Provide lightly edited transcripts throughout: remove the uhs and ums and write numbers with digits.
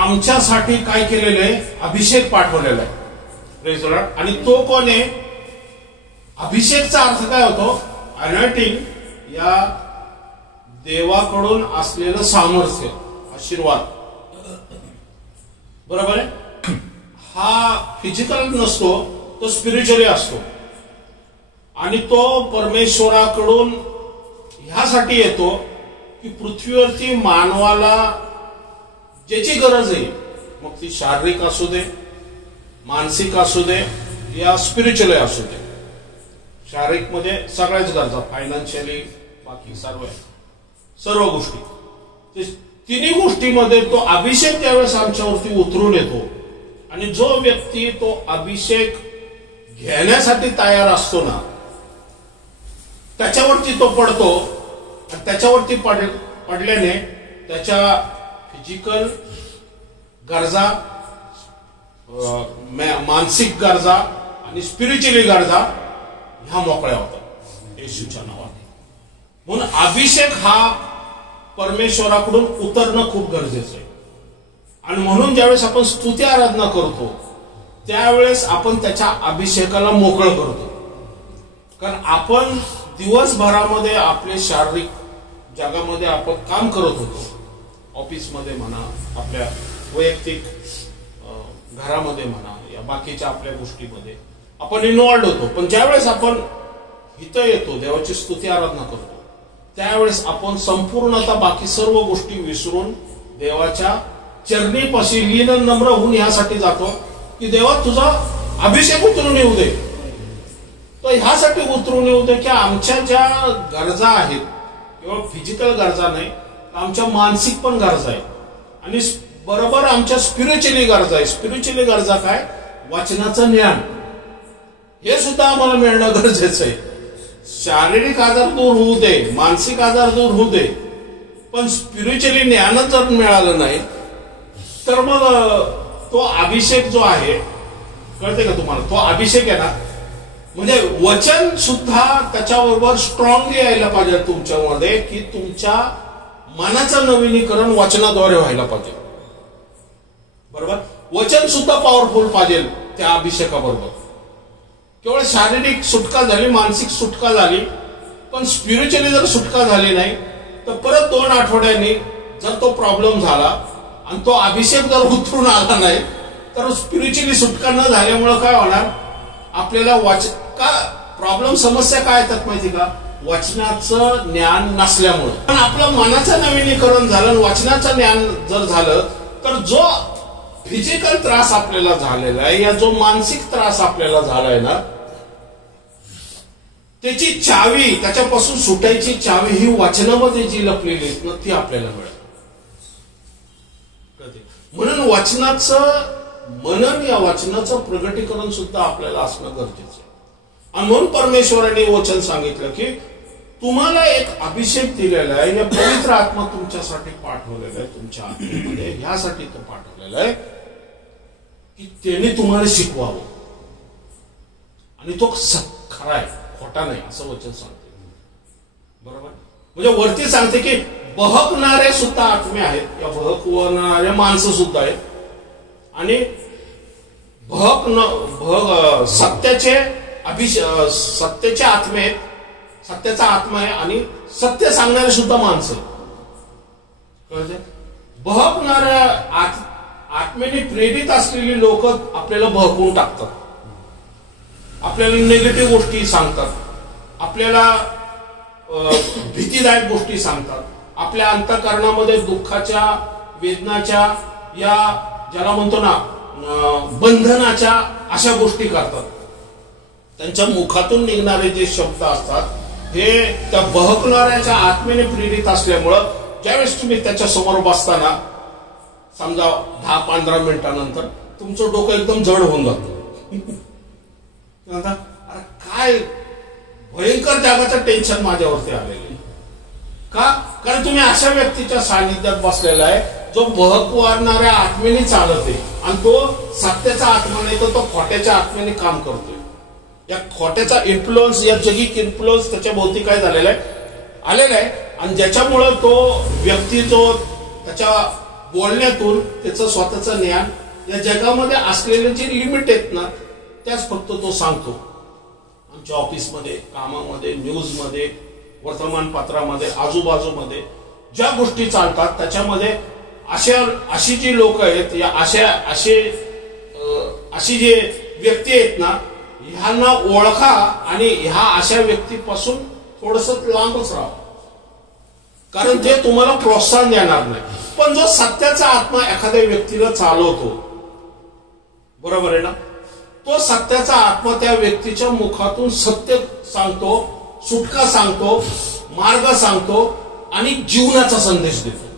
आमच्यासाठी काय केलेलं आहे, अभिषेक पाठवलेला आहे. Praise the Lord. आणि तो कोण आहे? अभिषेकचा अर्थ काय होतो? अनॉइंटिंग, या देवाकडून असलेलं सामर्थ्य, आशीर्वाद. बरोबर आहे. हा फिजिकल नसतो, तो स्पिरिच्युअली असतो. आणि तो परमेश्वराकडून ह्यासाठी येतो की पृथ्वीवरती मानवाला ज्याची गरज आहे, मग ती शारीरिक असू दे, मानसिक असू दे, या स्पिरिच्युअली असू दे. शारीरिक मध्ये सगळ्याच गरजा, फायनान्शियली, बाकी सर्व गोष्टी, तिन्ही गोष्टीमध्ये तो अभिषेक त्यावेळेस आमच्यावरती उतरून येतो. आणि जो व्यक्ती तो अभिषेक घेण्यासाठी तयार असतो ना, त्याच्यावरती तो पडतो. आणि त्याच्यावरती पडल्याने त्याच्या फिजिकल गरजा, मानसिक गरजा आणि स्पिरिच्युअली गरजा ह्या मोकळ्या होतात येशूच्या नावाने. म्हणून अभिषेक हा परमेश्वराकडून उतरणं खूप गरजेचं आहे. आणि म्हणून ज्यावेळेस आपण स्तुती आराधना करतो त्यावेळेस आपण त्याच्या अभिषेकाला मोकळं करतो. कारण आपण दिवसभरामध्ये आपले शारीरिक जगामध्ये आपण काम करत होतो, ऑफिसमध्ये म्हणा, आपल्या वैयक्तिक घरामध्ये म्हणा, या बाकीच्या आपल्या गोष्टीमध्ये आपण इन्व्हॉल्ड होतो. पण ज्यावेळेस आपण इथं येतो, देवाची स्तुती आराधना करतो, त्यावेळेस आपण संपूर्णतः बाकी सर्व गोष्टी विसरून देवाच्या चरणीपाशी लीन नम्र होऊन यासाठी जातो की देवा तुझा अभिषेक उतरून येऊ दे. तर ह्यासाठी उतरून येऊ दे की आमच्या ज्या गरजा आहेत, केवळ फिजिकल गरजा नाही, आमच्या मानसिक पण गरजा आहेत. आणि बरोबर आमच्या स्पिरिच्युअली गरजा आहे. स्पिरिच्युअली गरजा काय? वचनाचं ज्ञान, हे सुद्धा आम्हाला मिळणं गरजेचं आहे. शारीरिक आजार दूर होऊ दे, मानसिक आजार दूर होऊ दे, पण स्पिरिच्युअली ज्ञानच जर मिळालं नाही तर मग तो अभिषेक जो आहे, कळते का तुम्हाला? तो अभिषेक आहे ना, म्हणजे वचन सुद्धा त्याच्याबरोबर स्ट्रॉंगली यायला पाहिजे तुमच्यामध्ये, की तुमच्या मनाचं नवीनीकरण वचनाद्वारे व्हायला पाहिजे. बरोबर. वचन सुद्धा पॉवरफुल पाहिजे त्या अभिषेकाबरोबर. केवळ शारीरिक सुटका झाली, मानसिक सुटका झाली, पण स्पिरिच्युअली जर सुटका झाली नाही तर परत 2 आठवड्यांनी जर तो प्रॉब्लेम झाला आणि तो अभिषेक जर उतरून आला नाही तर स्पिरिच्युअली सुटका न झाल्यामुळे काय होणार? आपल्याला का प्रॉब्लेम, समस्या काय येतात माहिती का? वचनाचं ज्ञान नसल्यामुळं. पण आपलं मनाचं नवीनीकरण झालं, वचनाचं ज्ञान जर झालं तर जो फिजिकल त्रास आपल्याला झालेला आहे या जो मानसिक त्रास आपल्याला झालाय ना, त्याची चावी, त्याच्यापासून सुटायची चावी ही वचनामध्ये जी लपलेली आहे ना, ती आपल्याला मिळेल. म्हणून वचनाचं मनन, या वचनाचं प्रगटीकरण सुद्धा आपल्याला असणं गरजेचं आहे. आणि म्हणून परमेश्वराने वचन सांगितलं की तुम्हाला एक अभिषेक दिलेला आहे, या पवित्र आत्मा तुमच्यासाठी पाठवलेला आहे, तुमच्या आत्म्यामध्ये ह्यासाठी तो पाठवलेला आहे की त्याने तुम्हाला शिकवावं. आणि तो खरा आहे, खोटा नाही, असं वचन सांगते. बरोबर. म्हणजे वरती सांगते की बहकणारे सुद्धा आत्मे आहेत, या बहकवणारे माणसं सुद्धा आहेत. आणि सत्याचे आत्मे आहेत, सत्याचा आत्मा आहे, आणि सत्य सांगणारे सुद्धा माणसं आहेत. बहकणाऱ्या आत्मेने प्रेरित असलेली लोक आपल्याला बहकवून टाकतात, आपल्याला निगेटिव्ह गोष्टी सांगतात, आपल्याला भीतीदायक गोष्टी सांगतात, आपल्या अंतःकरणामध्ये दुःखाच्या, वेदनाच्या, या ज्याला म्हणतो ना बंधनाच्या अशा गोष्टी करतात. त्यांच्या मुखातून निघणारे जे शब्द असतात हे त्या बहकणाऱ्याच्या आत्मेने प्रेरित असल्यामुळं ज्यावेळेस तुम्ही त्याच्या समोर बसताना, समजा 10-15 मिनिटानंतर तुमचं डोकं एकदम जड होऊन जातं. अरे काय भयंकर जगाचं टेन्शन माझ्यावरती आलेलं का? कारण तुम्ही अशा व्यक्तीच्या सानिध्यात बसलेला आहे जो बहकवणाऱ्या आत्मेने चालत आहे, आणि तो सत्याचा आत्मा नाही तर तो खोट्याच्या आत्मेने काम करतोय. या खोट्याचा इन्फ्लुअन्स, या जगिक इन्फ्लुअन्स त्याच्या भोवती काय झालेला आहे, आलेला आहे. आणि ज्याच्यामुळे तो व्यक्ती जो त्याच्या बोलण्यातून त्याचं स्वतःचं ज्ञान, या जगामध्ये असलेले जे लिमिट आहेत ना त्याच फक्त तो सांगतो. आमच्या ऑफिसमध्ये, कामामध्ये, न्यूजमध्ये, वर्तमानपत्रामध्ये, आजूबाजूमध्ये ज्या गोष्टी चालतात त्याच्यामध्ये अशी जी लोक आहेत, या अशी जे व्यक्ती आहेत ना, ह्यांना ओळखा आणि ह्या अशा व्यक्तीपासून थोडंसं लांबच राहा, कारण ते तुम्हाला प्रोत्साहन देणार नाही. पण जो सत्याचा आत्मा एखाद्या व्यक्तीला चालवतो, बरोबर आहे ना, तो सत्याचा आत्मा त्या व्यक्तीच्या मुखातून सत्य सांगतो, सुटका सांगतो, मार्ग सांगतो आणि जीवनाचा संदेश देतो.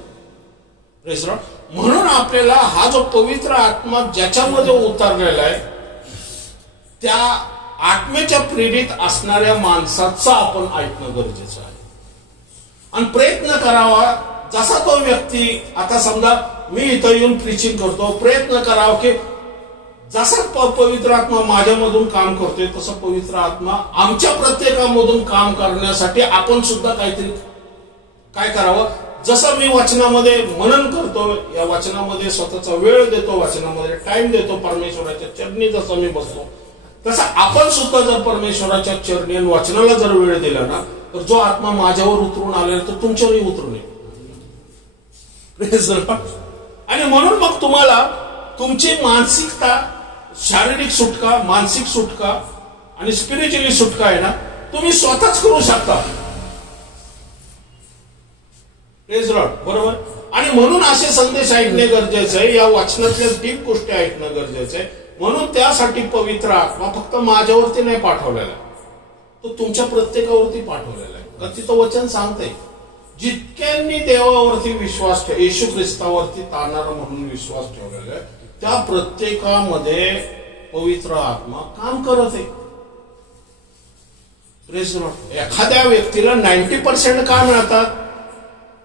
म्हणून आपल्याला हा जो पवित्र आत्मा ज्याच्यामध्ये उतरलेला आहे, त्या आत्मेच्या प्रेरित असणाऱ्या माणसाचं आपण ऐकणं गरजेचं आहे आणि प्रयत्न करावा. जसा तो व्यक्ती, आता समजा मी इथं येऊन प्रीचिंग करतो, प्रयत्न करावा की जसा पवित्र आत्मा माझ्यामधून काम करतोय तसं पवित्र आत्मा आमच्या प्रत्येकामधून काम करण्यासाठी आपण सुद्धा काहीतरी काय करावं. जसं मी वचनामध्ये मनन करतो, या वचनामध्ये स्वतःचा वेळ देतो, वचनामध्ये टाइम देतो, परमेश्वराच्या चरणी जसं मी बसतो, तसं आपण सुद्धा जर परमेश्वराच्या चरणी आणि वचनाला जर वेळ दिला ना, तर जो आत्मा माझ्यावर उतरून आलेला तो तुमच्यावरही उतरून येईल. आणि म्हणून मग तुम्हाला तुमची मानसिकता, शारीरिक सुटका, मानसिक सुटका आणि स्पिरिच्युअली सुटका आहे ना, तुम्ही स्वतःच करू शकता. प्रेज लॉर्ड, बरोबर. आणि म्हणून असे संदेश ऐकणे गरजेचे आहे, या वचनातल्या डीप गोष्टी ऐकणं गरजेचं आहे. म्हणून त्यासाठी पवित्र आत्मा फक्त माझ्यावरती नाही पाठवलेला, तो तुमच्या प्रत्येकावरती पाठवलेला आहे. तर तिथं वचन सांगतंय, जितक्यांनी देवावरती विश्वास ठेव, येशू ख्रिस्तावरती तारणारा म्हणून विश्वास ठेवलेला आहे, त्या प्रत्येकामध्ये पवित्र आत्मा काम करत आहे. Praise Lord. एखाद्या व्यक्तीला 90% का मिळतात?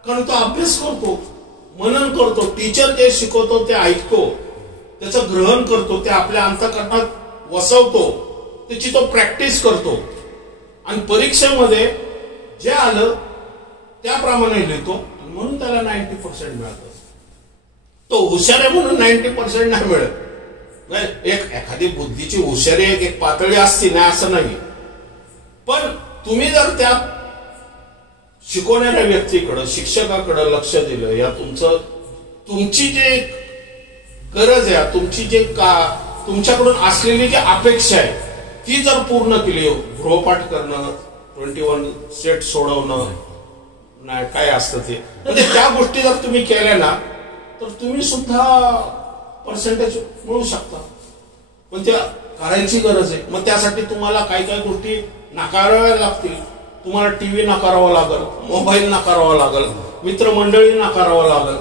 कारण तो अभ्यास करतो, मनन करतो, टीचर जे शिकवतो ते ऐकतो, त्याचं ग्रहण करतो, ते आपल्या अंतःकरणात वसवतो, त्याची तो प्रॅक्टिस करतो आणि परीक्षेमध्ये जे आलं त्याप्रमाणे लिहितो, म्हणून त्याला 90% मिळतं. तो हुशार आहे म्हणून 90% नाही मिळत. एखादी बुद्धीची हुशारी एक पातळी असती ना, असं नाही. पण तुम्ही जर त्या शिकवणाऱ्या व्यक्तीकडं, शिक्षकाकडे लक्ष दिलं, या तुमची जे गरज आहे, तुमची जे तुमच्याकडून असलेली जी अपेक्षा आहे ती जर पूर्ण केली, गृहपाठ करणं, 21 सेट सोडवणं, नाही काय असतं ते, म्हणजे त्या गोष्टी जर तुम्ही केल्या ना, तर तुम्ही सुद्धा पर्सेंटेज मिळू शकता. पण त्या करायची गरज आहे. मग त्यासाठी तुम्हाला काही काही गोष्टी नाकाराव्या लागतील. तुम्हाला टीव्ही नाकारावा लागल, मोबाईल नाकारावा लागल, मित्रमंडळी नाकारावं लागल.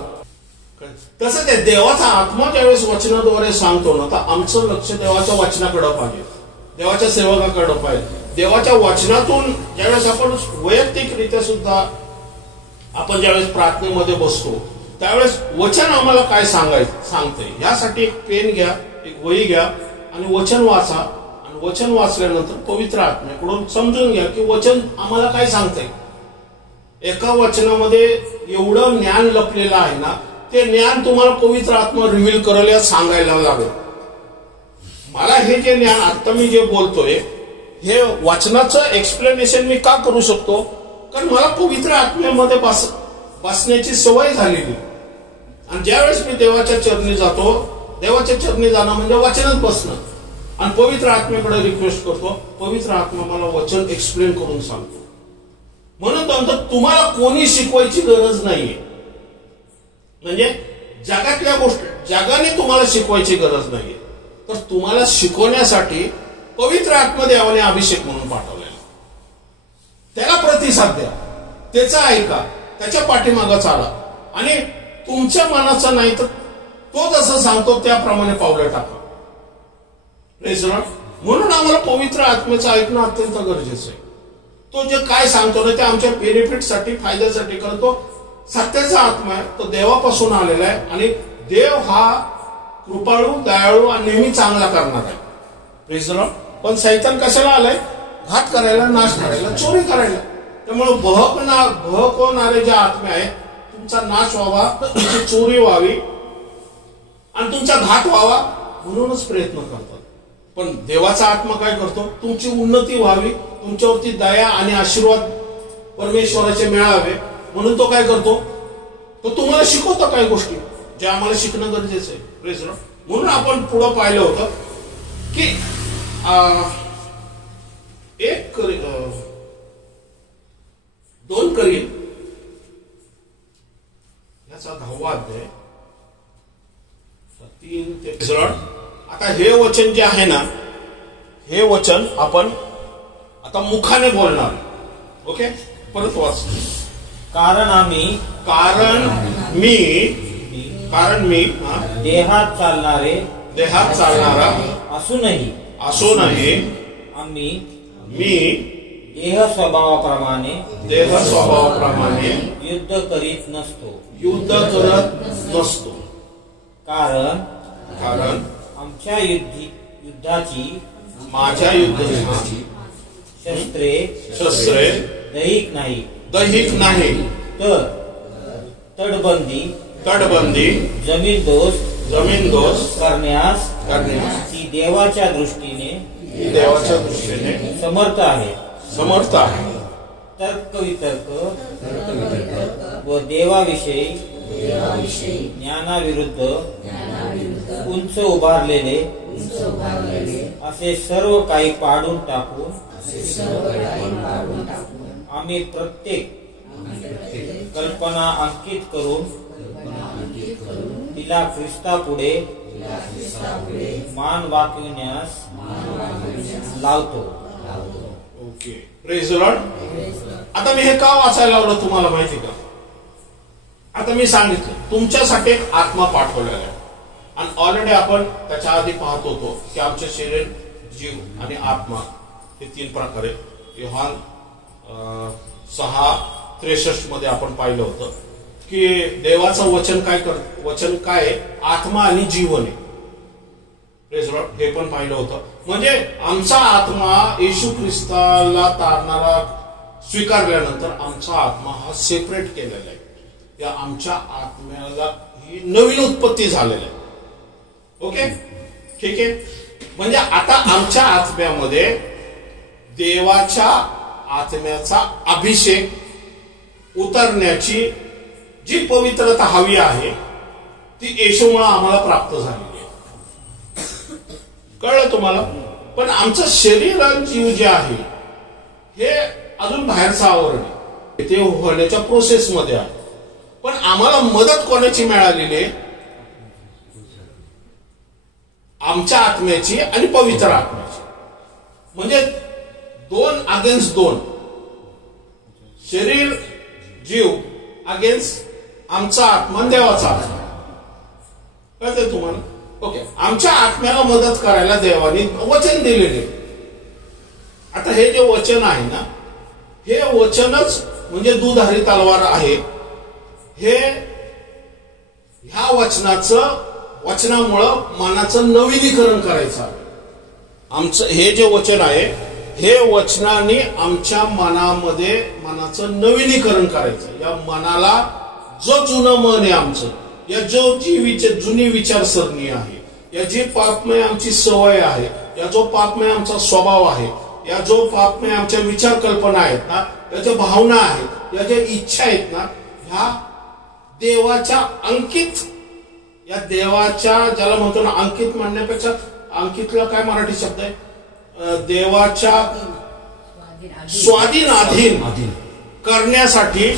तसं ते देवाचा आत्मा ज्यावेळेस वचनाद्वारे सांगतो ना, तर आमचं लक्ष देवाच्या वचनाकडे पाहिजे, देवाच्या सेवकाकडे पाहिजे. देवाच्या वचनातून ज्यावेळेस आपण वैयक्तिकरित्या सुद्धा आपण ज्यावेळेस प्रार्थनेमध्ये बसतो, त्यावेळेस वचन आम्हाला काय सांगतंय, यासाठी एक पेन घ्या, एक वही घ्या आणि वचन वाचा. आणि वचन वाचल्यानंतर पवित्र आत्म्याकडून समजून घ्या की वचन आम्हाला काय सांगतंय. एका वचनामध्ये एवढं ज्ञान लपलेलं आहे ना, ते ज्ञान तुम्हाला पवित्र आत्मा रिव्हील करायला सांगायला लागेल. मला हे जे ज्ञान आता मी जे बोलतोय, हे वचनाचं एक्सप्लेनेशन मी का करू शकतो? कारण मला पवित्र आत्म्यामध्ये बसण्याची सवय झालेली. आणि ज्यावेळेस मी देवाच्या चरणी जातो, देवाच्या चरणी जाणं म्हणजे वचनात बसणं, आणि पवित्र आत्म्याकडे रिक्वेस्ट करतो, पवित्र आत्मा मला वचन एक्सप्लेन करून सांगतो. म्हणून तुम्हाला कोणी शिकवायची गरज नाहीये. म्हणजे जगातल्या गोष्टी जगाने तुम्हाला शिकवायची गरज नाहीये, तर तुम्हाला शिकवण्यासाठी पवित्र आत्मा देवाने अभिषेक म्हणून पाठवलेला. त्याला प्रतिसाद द्या, त्याचा ऐका, त्याच्या पाठीमागं चाला आणि तुमच्या मनाचा नाही तर तो जसं सांगतो त्याप्रमाणे पावलं टाका. म्हणून आम्हाला पवित्र आत्म्याचं ऐकणं अत्यंत गरजेचं आहे. तो जे काय सांगतो ना, ते आमच्या बेनिफिटसाठी, फायद्यासाठी करतो. सत्याचा आत्मा आहे, तो देवापासून आलेला आहे आणि देव हा कृपाळू, दयाळू आणि नेहमी चांगला करणार आहे. Praise the Lord. पण सैतान कशाला आलाय? घात करायला, नाश करायला, चोरी करायला. त्यामुळे बहकवणारे जे आत्मे आहेत, तुमचा नाश व्हावा, तुमची चोरी व्हावी आणि तुमचा घात व्हावा म्हणूनच प्रयत्न करतात. पण देवाचा आत्मा काय करतो? तुमची उन्नती व्हावी, तुमच्यावरती दया आणि आशीर्वाद परमेश्वराचे मिळावे म्हणून तो काय करतो? तो तुम्हाला शिकवतो काही गोष्टी ज्या आम्हाला शिकणं गरजेचं आहे. Praise Lord. म्हणून आपण पुढं पाहिलं होतं की दोन करील याचा 10वा अध्याय 3 ते 10. आता हे वचन जे आहे ना, हे वचन आपण आता मुखाने बोलणार. ओके, परत वाच. कारण मी देहात चालणारा असूनही मी देह स्वभावाप्रमाणे युद्ध करीत नसतो. कारण आमच्या माझ्या युद्धाची शस्त्रे दैहिक नाही तर तडबंदी जमीन दोष करण्यास ती देवाच्या दृष्टीने समर्थ आहे. तर्कवितर्क व देवाविषयी ज्ञानाविरुद्ध उंच उभारलेले असे सर्व काही पाडून टाकून आम्ही प्रत्येक कल्पना अंकित करून तिला ख्रिस्तापुढे मान वाकविण्यास लावतो. Okay, praise the Lord. आता मी हे का वाचायला लावलं तुम्हाला माहिती का? आता मी सांगितलं तुमच्यासाठी एक आत्मा पाठवलेला आहे आणि ऑलरेडी आपण त्याच्या आधी पाहत होतो की आमचे शरीर, जीव आणि आत्मा हे 3 प्रकारे योहान 6:63 मध्ये आपण पाहिलं होतं की देवाचं वचन काय आहे? आत्मा आणि जीवन आहे. Praise Lord. हे पण पाहिलं होतं. म्हणजे आमचा आत्मा येशू ख्रिस्ताला तारणारा स्वीकारल्यानंतर आमचा आत्मा हा सेपरेट केलेला आहे. या आमच्या आत्म्याला ही नवीन उत्पत्ती झालेली आहे. ओके, ठीक आहे. म्हणजे आता आमच्या आत्म्यामध्ये देवाच्या आत्म्याचा अभिषेक उतरण्याची जी पवित्रता हवी आहे ती येशूमुळे आम्हाला प्राप्त झालेली आहे. कळलं तुम्हाला? पण आमचं शरीर आणि जीव जे आहे हे अजून बाहेरचं आवरण आहे, ते होण्याच्या प्रोसेसमध्ये आहे. पण आम्हाला मदत कोणाची मिळालेली आहे? आमच्या आत्म्याची आणि पवित्र आत्म्याची. म्हणजे 2 अगेन्स्ट 2, शरीर जीव अगेन्स्ट आमचा आत्मा, देवाचा आत्मा. कळतंय तुम्हाला? ओके. आमच्या आत्म्याला मदत करायला देवाने वचन दिलेले. आता हे जे वचन आहे ना, हे वचनच म्हणजे दुधारी तलवार आहे. हे ह्या वचनामुळं मनाचं नवीनीकरण करायचं आहे. आमचं हे जे वचन आहे हे वचनाने आमच्या मनाचं नवीनीकरण करायचं. या मनाला जो जुनं मन आहे आमचं, या जी जुनी विचारसरणी आहे, या जी पापमय आमची सवय आहे, या जो पापमय आमचा स्वभाव आहे, या जो पापमय आमच्या विचार कल्पना आहेत ना, या ज्या भावना आहेत, या ज्या इच्छा आहेत ना, ह्या देवाच्या अंकित, या देवाच्या ज्याला म्हणतो ना अंकित म्हणण्यापेक्षा अंकितला काय मराठी शब्द आहे? देवाच्या स्वाधीन करण्यासाठी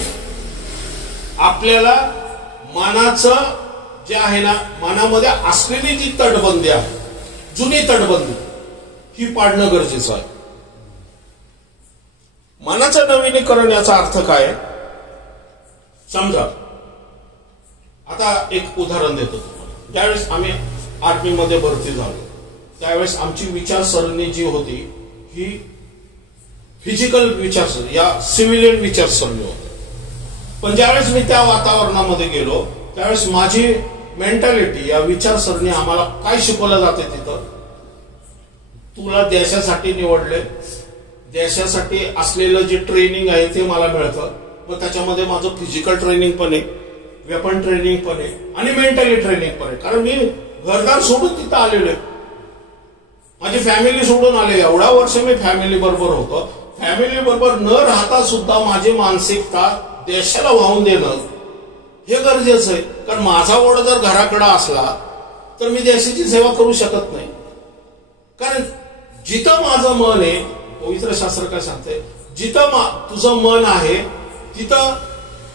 आपल्याला मनाचं जे आहे ना, मनामध्ये असलेली जी तटबंदी आहे, जुनी तटबंदी, ही पाडणं गरजेचं आहे. मनाचं नवीनीकरण याचा अर्थ काय? समजा आता एक उदाहरण देतो तुम्हाला. ज्यावेळेस आम्ही आर्मीमध्ये भरती झालो त्यावेळेस आमची विचारसरणी जी होती ही फिजिकल विचारसरणी, या सिव्हिलियन विचारसरणी होती. पण ज्यावेळेस मी त्या वातावरणामध्ये गेलो त्यावेळेस माझी मेंटॅलिटी, या विचारसरणी आम्हाला काय शिकवलं जाते तिथं? तुला देशासाठी निवडले, देशासाठी असलेलं जे ट्रेनिंग आहे ते मला मिळतं. मग त्याच्यामध्ये माझं फिजिकल ट्रेनिंग पण आहे, वेपन ट्रेनिंग पण आहे आणि मेंटली ट्रेनिंग पण आहे. कारण मी घरदार सोडून तिथं आलेलो आहे, माझी फॅमिली सोडून आले. एवढा वर्ष मी फॅमिली बरोबर होतो. फॅमिली बरोबर न राहता सुद्धा माझी मानसिकता देशाला वाहून देणं हे गरजेचं आहे. कारण माझा ओढ जर घराकडे असला तर मी देशाची सेवा करू शकत नाही. कारण जिथं माझं मन आहे, पवित्र शास्त्र काय सांगते, जिथं तुझं मन आहे तिथं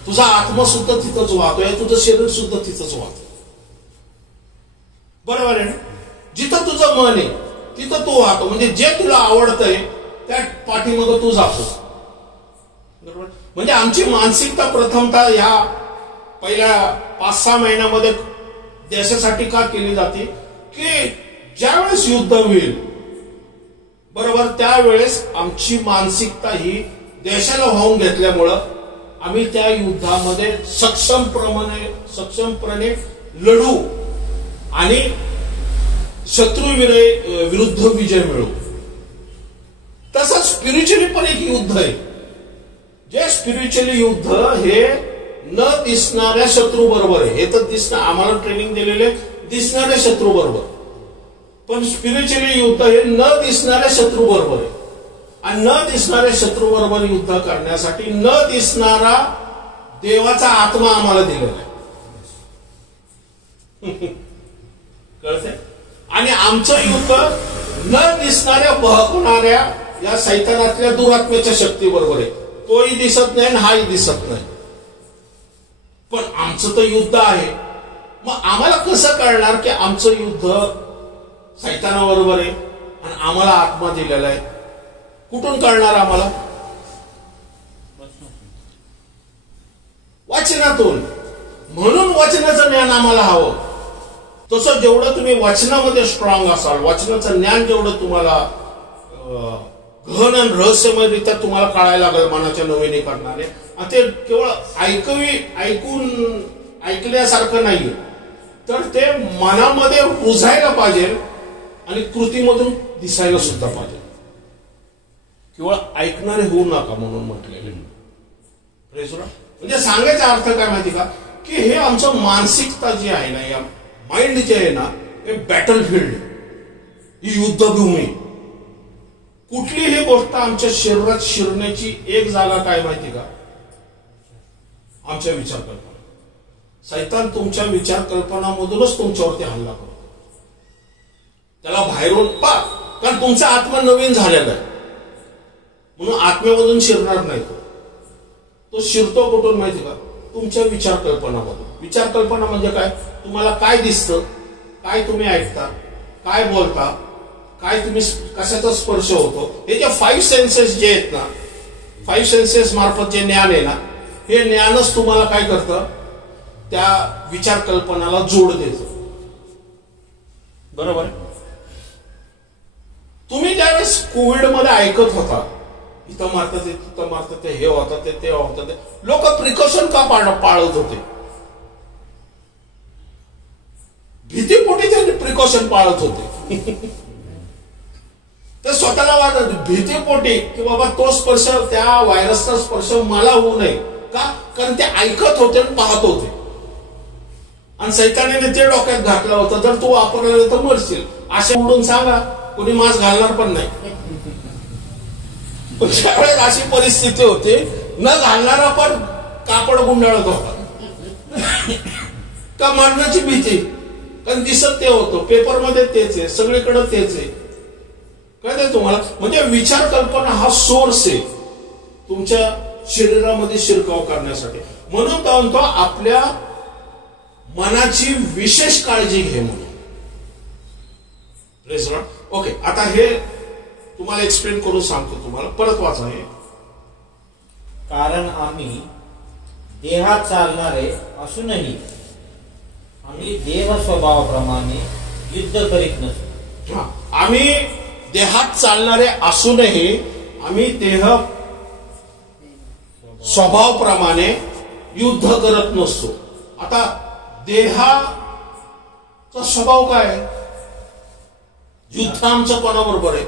तुझा आत्मा सुद्धा तिथंच वाहतोय, तुझं शरीर सुद्धा तिथंच वाहतोय. बरोबर आहे ना? जिथं तुझं मन आहे तिथं तू वाहतो. म्हणजे जे तुला आवडतंय त्या पाठीमागं तू जातो. बरोबर? म्हणजे आमची मानसिकता प्रथमतः या पहिल्या 5-6 महिन्यामध्ये देशासाठी का केली जाते की ज्यावेळेस युद्ध होईल, बरोबर, त्यावेळेस आमची मानसिकता ही देशाला वाहून घेतल्यामुळं आम्ही त्या युद्धामध्ये सक्षमपणे लढू आणि शत्रू विरुद्ध विजय मिळवू. तसंच स्पिरिच्युअली पण एक युद्ध आहे. जे स्पिरिच्युअली युद्ध हे न दिसणाऱ्या शत्रू बरोबर आहे. हे तर दिसणार, आम्हाला ट्रेनिंग दिलेले दिसणाऱ्या शत्रू बरोबर, पण स्पिरिच्युअली युद्ध हे न दिसणाऱ्या शत्रू बरोबर आहे. आणि न दिसणाऱ्या शत्रू बरोबर युद्ध करण्यासाठी न दिसणारा देवाचा आत्मा आम्हाला दिलेला आहे. कळते? आणि आमचं युद्ध न दिसणाऱ्या बहकणाऱ्या या सैतानातल्या दुरात्म्याच्या शक्ती बरोबर आहे. तोही दिसत नाही आणि हाही दिसत नाही, पण आमचं तर युद्ध आहे. मग आम्हाला कसं कळणार की आमचं युद्ध सैतानाबरोबर आहे आणि आम्हाला आत्मा दिलेला आहे? कुठून कळणार आम्हाला? वचनातून. म्हणून वचनाचं ज्ञान आम्हाला हवं. तसं जेवढं तुम्ही वचनामध्ये स्ट्रॉंग असाल, वचनाचं ज्ञान जेवढं तुम्हाला गहन आणि रहस्यमयरित्या तुम्हाला कळायला लागेल मनाच्या नवीनीकरणाने, ते केवळ ऐकल्यासारखं नाहीये, तर ते मनामध्ये रुजायला पाहिजे आणि कृतीमधून दिसायला सुद्धा पाहिजे. केवळ ऐकणारे होऊ नका म्हणून म्हटलेले. म्हणजे सांगायचा अर्थ काय माहिती का, की हे आमचं मानसिकता जी आहे ना, या माइंड जे आहे ना, हे बॅटलफील्ड, ही युद्धभूमी. कुठलीही गोष्ट आमच्या शरीरात शिरण्याची एक जागा काय माहिती का? आमच्या विचार कल्पना. सैतान तुमच्या विचार कल्पनामधूनच तुमच्यावरती हल्ला करतो. त्याला बाहेरून पा, कारण तुमचा आत्मा नवीन झालेला आहे म्हणून आत्म्यामधून शिरणार नाही. तो शिरतो कुठून माहिती का? तुमच्या विचार कल्पनामधून. विचार कल्पना म्हणजे काय? तुम्हाला काय दिसतं, काय तुम्ही ऐकता, काय बोलता, काय तुम्ही कशाचा स्पर्श होतो, हे जे 5 सेन्सेस जे आहेत ना, 5 सेन्सेस मार्फत जे ज्ञान आहे ना, हे ज्ञानच तुम्हाला काय करतं, त्या विचार कल्पनाला जोड देतं. बरोबर? तुम्ही ज्यावेळेस कोविड मध्ये ऐकत होता, इथं मारतात तिथं मारतात, हे होतं ते होतं ते, लोक प्रिकॉशन का पाळत होते? भीतीपोटी ते प्रिकॉशन पाळत होते. ते स्वतःला वाटत भीतीपोटी की बाबा तो स्पर्श, त्या व्हायरसचा स्पर्श मला होऊ नये. का? कारण ते ऐकत होते आणि पाहत होते. आणि सैतानाने ते डोक्यात घातलं होतं, जर तू वापरला तर मरशील. असे म्हणून सांगा, कोणी मास्क घालणार पण नाही. त्यावेळेस अशी परिस्थिती होती, न घालणारा पण कापड गुंडाळत होता. का? मरणाची भीती. कारण दिसत ते होतं, पेपरमध्ये तेच आहे, सगळीकडे तेच आहे. कळतंय तुम्हाला? म्हणजे विचार कल्पना हा सोर्स आहे तुमच्या शरीरामध्ये शिरकाव करण्यासाठी. म्हणून तो म्हणतो आपल्या मनाची विशेष काळजी घे म्हणून. ओके, आता हे तुम्हाला एक्सप्लेन करून सांगतो. तुम्हाला परत वाचा हे. कारण आम्ही देहात चालणारे असूनही आम्ही देह स्वभावाप्रमाणे युद्ध करीत नसतो. आम्ही देहात चालणारे असूनही आम्ही देह स्वभावाप्रमाणे युद्ध करत नसतो. आता देहाचा स्वभाव काय आहे? युद्ध आमचं कोणाबरोबर आहे?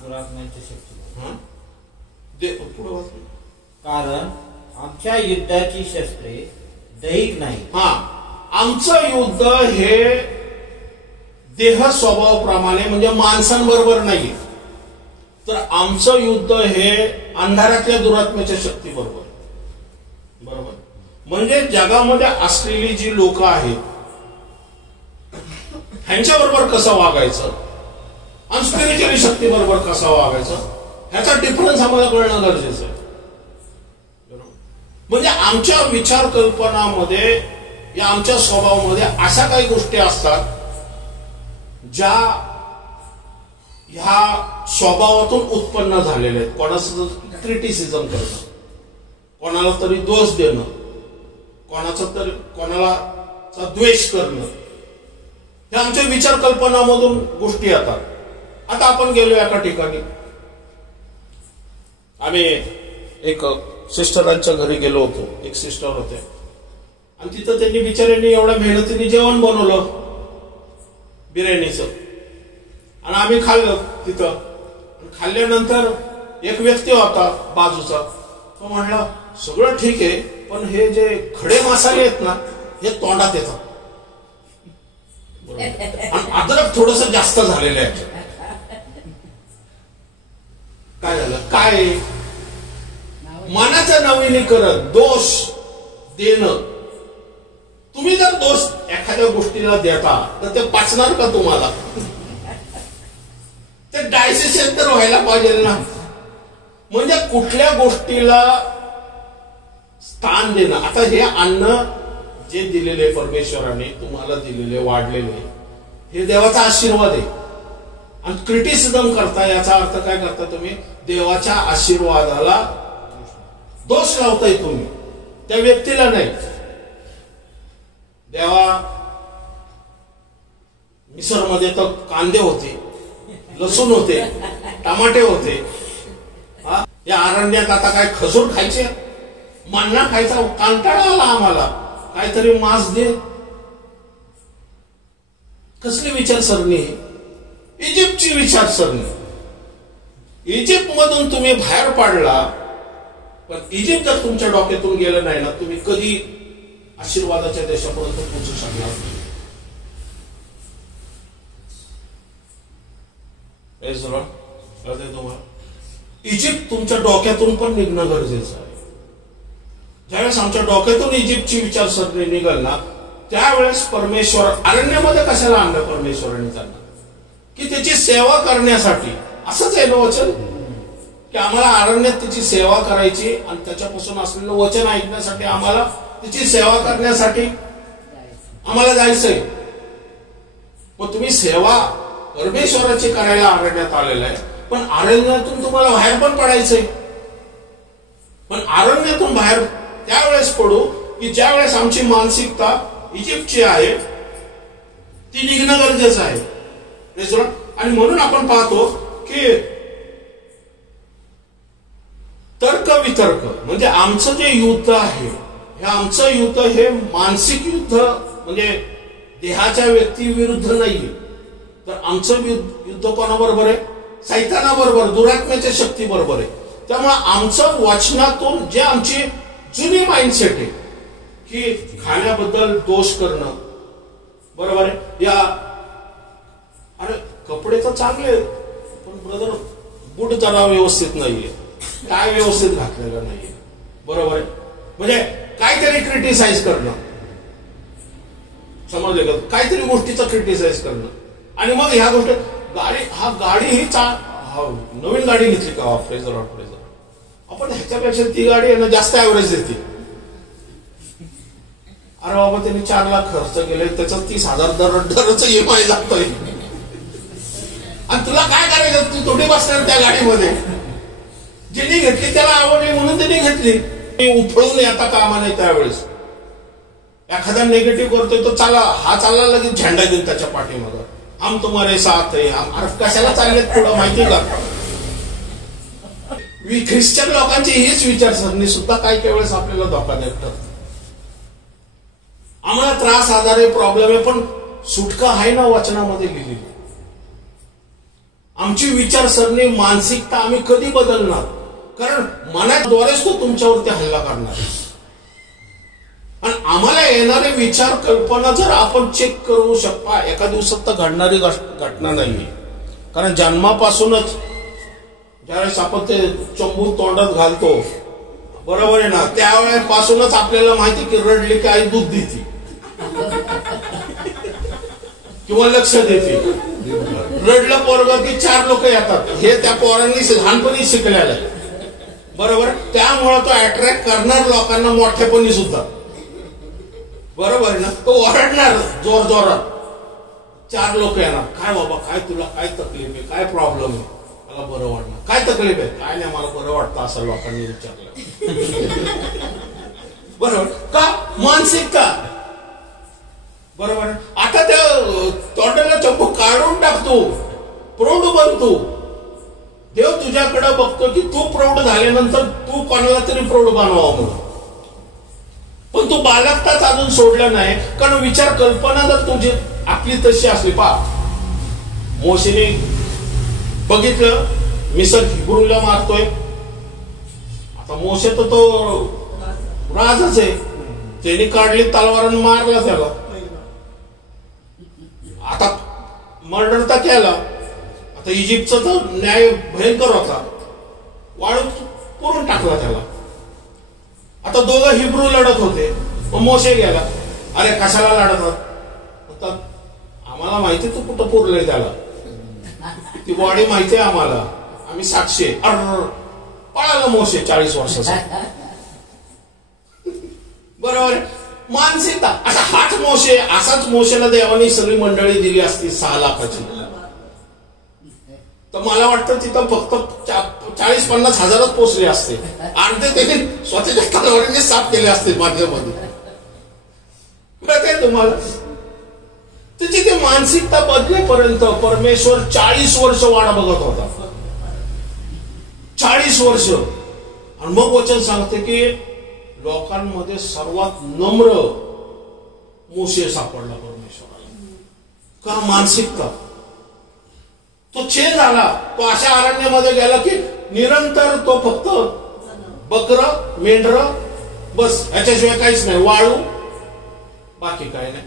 दुरात्म्यांची शक्ती. पुढे वाच. कारण आमच्या युद्धाची शस्त्रे दैहिक नाही. हा, आमचं युद्ध हे देह स्वभावाप्रमाणे म्हणजे माणसांबरोबर नाही, तर आमचं युद्ध हे अंधारातल्या दुरात्म्याच्या शक्तीबरोबर. बरोबर, म्हणजे जगामध्ये असलेली जी लोक आहेत ह्यांच्याबरोबर कसं वागायचं आणि स्पिरिच्युअल शक्ती बरोबर कसं वागायचं ह्याचा डिफरन्स आम्हाला कळणं गरजेचं आहे. म्हणजे आमच्या विचार कल्पनामध्ये या आमच्या स्वभावामध्ये अशा काही गोष्टी असतात ज्या ह्या स्वभावातून उत्पन्न झालेल्या आहेत. कोणाचं क्रिटिसिझम करणं, कोणाला तरी दोष देणं, कोणाला द्वेष करणं, हे आमच्या विचार कल्पनामधून गोष्टी येतात. आता आपण गेलो एका ठिकाणी, आम्ही एक सिस्टरांच्या घरी गेलो होतो. एक सिस्टर होते आणि तिथं त्यांनी बिचाऱ्यांनी एवढ्या मेहनतीने जेवण बनवलं बिर्याणीचं, आणि आम्ही खाल्लं तिथं. खाल्ल्यानंतर एक व्यक्ती होता बाजूचा, तो म्हणला सगळं ठीक आहे पण हे जे खडे मसाले आहेत ना हे तोंडात येतात, आणि अद्रक थोडस जास्त झालेलं आहे. काय झालं, काय मनाचं नवीनीकरण, दोष देणं. तुम्ही जर दोष एखाद्या गोष्टीला देता तर ते पाचणार का तुम्हाला? ते डायजेशन तर व्हायला पाहिजे ना. म्हणजे कुठल्या गोष्टीला स्थान देणं. आता हे अन्न जे दिलेले परमेश्वराने तुम्हाला दिलेले वाढलेले हे देवाचा आशीर्वाद आहे, आणि क्रिटिसिझम करता याचा अर्थ काय करता तुम्ही? देवाच्या आशीर्वादाला दोष लावताय तुम्ही, त्या व्यक्तीला नाही. देवा मिसरमध्ये तर कांदे होते, लसूण होते, टमाटे होते. या अरण्यात आता काय खजूर खायचे, मन्ना खायचा कंटाळा आला आम्हाला, काहीतरी मांस दे. कसली विचारसरणी? इजिप्तची विचारसरणी. इजिप्त मधून तुम्ही बाहेर पाडला, पण इजिप्त जर तुमच्या डोक्यातून गेलं नाही ना, तुम्ही कधी आशीर्वादाच्या देशापर्यंत पोहोचू शकणार नाही. तुम्हाला इजिप्त तुमच्या डोक्यातून पण निघणं गरजेचं आहे. ज्यावेळेस आमच्या डोक्यातून इजिप्तची विचारसरणी निघाल ना, त्यावेळेस परमेश्वर अरण्यामध्ये कशाला आणलं परमेश्वरांनी त्यांना? की त्याची सेवा करण्यासाठी. असंच आहे ना वचन, की आम्हाला अरण्यात त्याची सेवा करायची, आणि त्याच्यापासून असलेलं वचन ऐकण्यासाठी, आम्हाला त्याची सेवा करण्यासाठी आम्हाला जायचंय. मग तुम्ही सेवा परमेश्वराची करायला अरण्यात आलेला आहे, पण अरण्यातून तुम्हाला बाहेर पण पडायचंय. पण अरण्यातून बाहेर त्यावेळेस पडू की ज्यावेळेस आमची मानसिकता इजिप्तची आहे ती निघणं गरजेचं आहे. आणि म्हणून आपण पाहतो की तर्क वितर्क म्हणजे आमचं जे युद्ध आहे, हे आमचं युद्ध हे मानसिक युद्ध, म्हणजे देहाच्या व्यक्ती विरुद्ध नाहीये. तर आमचं युद्ध कोणाबरोबर आहे? सैतानाबरोबर, दुरात्म्याच्या शक्ती बरोबर आहे. त्यामुळे आमचं वचनातून जे आमची जुनी माइंडसेट आहे की खाण्याबद्दल दोष करणं, बरोबर आहे, या अरे कपडे तर चांगले पण ब्रदर बूट जरा व्यवस्थित नाहीये, काय व्यवस्थित घातलेलं नाहीये, बरोबर आहे, म्हणजे काहीतरी क्रिटिसाइज करणं, समजले का? काहीतरी गोष्टीचं क्रिटिसाइज करणं. आणि मग ह्या गोष्टी गाडी ही नवीन गाडी घेतली का? प्रेझर आपण ह्याच्यापेक्षा ती गाडी आहे ना जास्त ऍव्हरेज देते. अरे बाबा त्यांनी 4 लाख खर्च केले, त्याचा 30,000 दरच EMI लागतोय, आणि तुला काय करायचं? तू थोडी बसणार त्या गाडीमध्ये. ज्यांनी घेतली त्याला आवडली म्हणून त्यांनी घेतली. उफळून येता कामा नाही. त्यावेळेस एखादा निगेटिव्ह करतोय तो हा चालला लगेच झेंडा घेऊन त्याच्या पाठीमागं, हम तुम्हारे साथ है. अरे कशाला चाललेत पुढं माहिती का? ख्रिश्चन लोकांची हीच विचारसरणी सुद्धा काही काही वेळेस आपल्याला धोकादायक ठरते. आम्हाला त्रास, आजार आहे, प्रॉब्लेम आहे, पण सुटका आहे ना वचनामध्ये लिहिलेली. आमची विचारसरणी, मानसिकता आम्ही कधी बदलणार? कारण मनाद्वारेच तो तुमच्यावरती हल्ला करणार. आणि आम्हाला येणारे विचार कल्पना जर आपण चेक करू शकता, एका दिवसात तर घडणारी घटना नाहीये. कारण जन्मापासूनच ज्यावेळेस आपण ते चंबू तोंडात घालतो, बरोबर आहे ना, त्यावेळेपासूनच आपल्याला माहिती की रडली की आई दूध देते किंवा लक्ष देते. रडलं पोरगं की 4 लोक येतात, हे त्या पोरांनी लहानपणी शिकलेलं आहे, बरोबर. त्यामुळे तो अट्रॅक्ट करणार लोकांना मोठ्यापणी सुद्धा, बरोबर आहे ना. तो ओरडणार जोर जोरात, 4 लोक येणार, काय बाबा काय तुला काय तकलीफ आहे, काय प्रॉब्लेम आहे, मला बरं वाटणार, काय तकलीफ आहे, काय नाही मला बरं वाटतं असं लोकांनी विचारलं. बरोबर का, मानसिकता, बरोबर. आता त्या तोंडाला चंपू काढून टाकतो, प्रौढ बनतो. देव तुझ्याकडे बघतो की तू प्रौढ झाल्यानंतर तू कोणाला तरी प्रौढ बनवा म्हणून, पण तू बालकताच अजून सोडला नाही. कारण विचार कल्पना जर तुझी आपली तशी असली, मोशेने बघितलं मिसर हिब्रूला मारतोय, आता मोशे तर तो राजच आहे, त्याने काढली तलवारानं मारला त्याला, आता मर्डर तर केला. आता इजिप्तचा तर न्याय भयंकर होता, वाळूत पुरून टाकला त्याला. आता दोघं हिब्रू लढत होते, मग मोशे गेला, अरे कशाला लढतात, आता आम्हाला माहिती तू कुठं पुरलंय त्याला, ती बॉडी माहिती आहे आम्हाला, आम्ही साक्षी. पळाला मोशे 40 वर्षाचा, बरोबर. मानसिकता, असा हाच मोशे, असाच मोशेला देवाने सगळी मंडळी दिली असती 6 लाखाची, तर मला वाटतं तिथं फक्त 40-50 हजारात पोचले असते. अर्धे त्यांनी स्वतःच्या तलवारीने साफ केले असते माध्यमामध्ये. काय तुम्हाला त्याची ती मानसिकता बदलेपर्यंत परमेश्वर 40 वर्ष वाट बघत होता, 40 वर्ष. आणि मग वचन सांगते की लोकांमध्ये सर्वात नम्र मोशे सापडला परमेश्वराला. का, मानसिकता. तो चेंज झाला. तो अशा अरण्यामध्ये गेला की निरंतर तो फक्त बकरं मेंढर बस, याच्याशिवाय काहीच नाही, वाळू, बाकी काही नाही.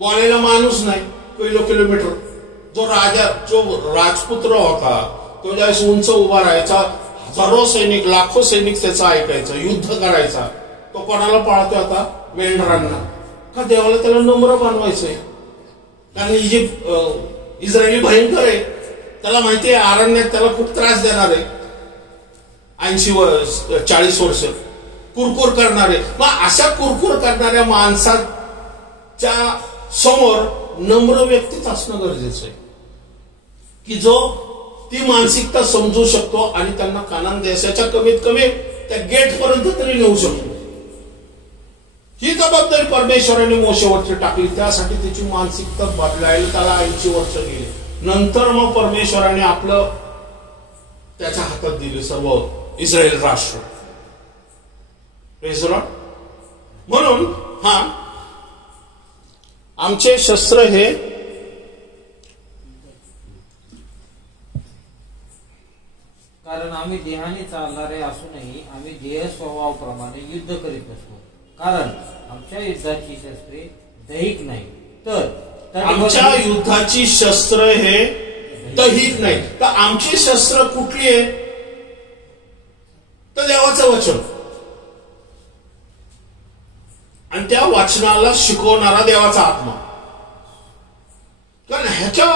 बोलायला माणूस नाही किलोमीटर. जो राजपुत्र होता तो ज्यावेळेस उंच उभा राहायचा, हजारो सैनिक, लाखो सैनिक त्याचा ऐकायचं, युद्ध करायचा, तो कोणाला पाळतोय आता, मेंढरांना. का, देवाला त्याला नम्र बनवायचंय. कारण इस्रायली भयंकर आहे, त्याला माहिती आहे अरण्यात त्याला खूप त्रास देणार आहे, 40 वर्ष कुरकुर करणारे. मग अशा कुरकुर करणाऱ्या माणसाच्या समोर नम्र व्यक्तीच असणं गरजेचं आहे, की जो ती मानसिकता समजू शकतो आणि त्यांना कानान देशाच्या कमीत कमी त्या गेट पर्यंत तरी नेऊ शकतो. ही जबाबदारी परमेश्वराने मोशेवरती टाकली. त्यासाठी त्याची मानसिकता बदलायला त्याला 80 वर्ष गेली. नंतर मग परमेश्वराने आपलं त्याच्या हातात दिले सर्व इस्रायल राष्ट्र. म्हणून आमचे शस्त्र हे कारण आम्ही देहाने चालणारे असूनही आम्ही देह स्वभावाप्रमाणे युद्ध करीत नसतो. कारण आमच्या युद्धाची शस्त्रे दैहिक नाही, तर आमच्या युद्धाची शस्त्र हे दैहिक नाही. तर आमची शस्त्र कुठली आहे, तर देवाचं वचन आणि त्या वचनाला शिकवणारा देवाचा आत्मा. कारण ह्याच्या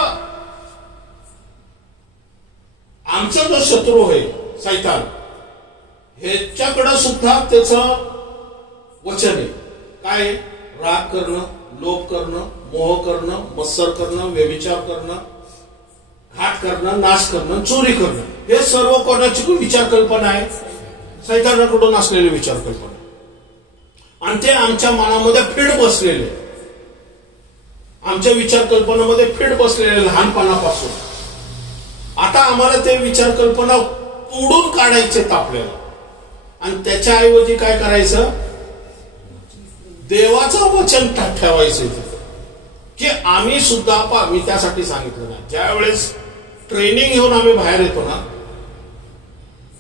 आमचा जो शत्रू आहे सैतान, ह्याच्याकडे सुद्धा त्याचं वचन आहे. काय, राग करणं, लोभ करणं, मोह करणं, मत्सर करणं, व्यभिचार करणं, घात करणं, नाश करणं, चोरी करणं, हे सर्व कोणाची विचार कल्पना आहे, सैतानाकडून असलेले विचार कल्पना. आणि ते आमच्या मनामध्ये फीड बसलेले, आमच्या विचार कल्पनामध्ये फीड बसलेले लहानपणापासून. आता आम्हाला ते विचार कल्पना तोडून काढायचे आपल्याला. आणि त्याच्याऐवजी काय करायचं, देवाचं वचन ठेवायचं तिथं. की आम्ही सुद्धा मी त्यासाठी सांगितलं ना, ज्या वेळेस ट्रेनिंग घेऊन आम्ही बाहेर येतो ना,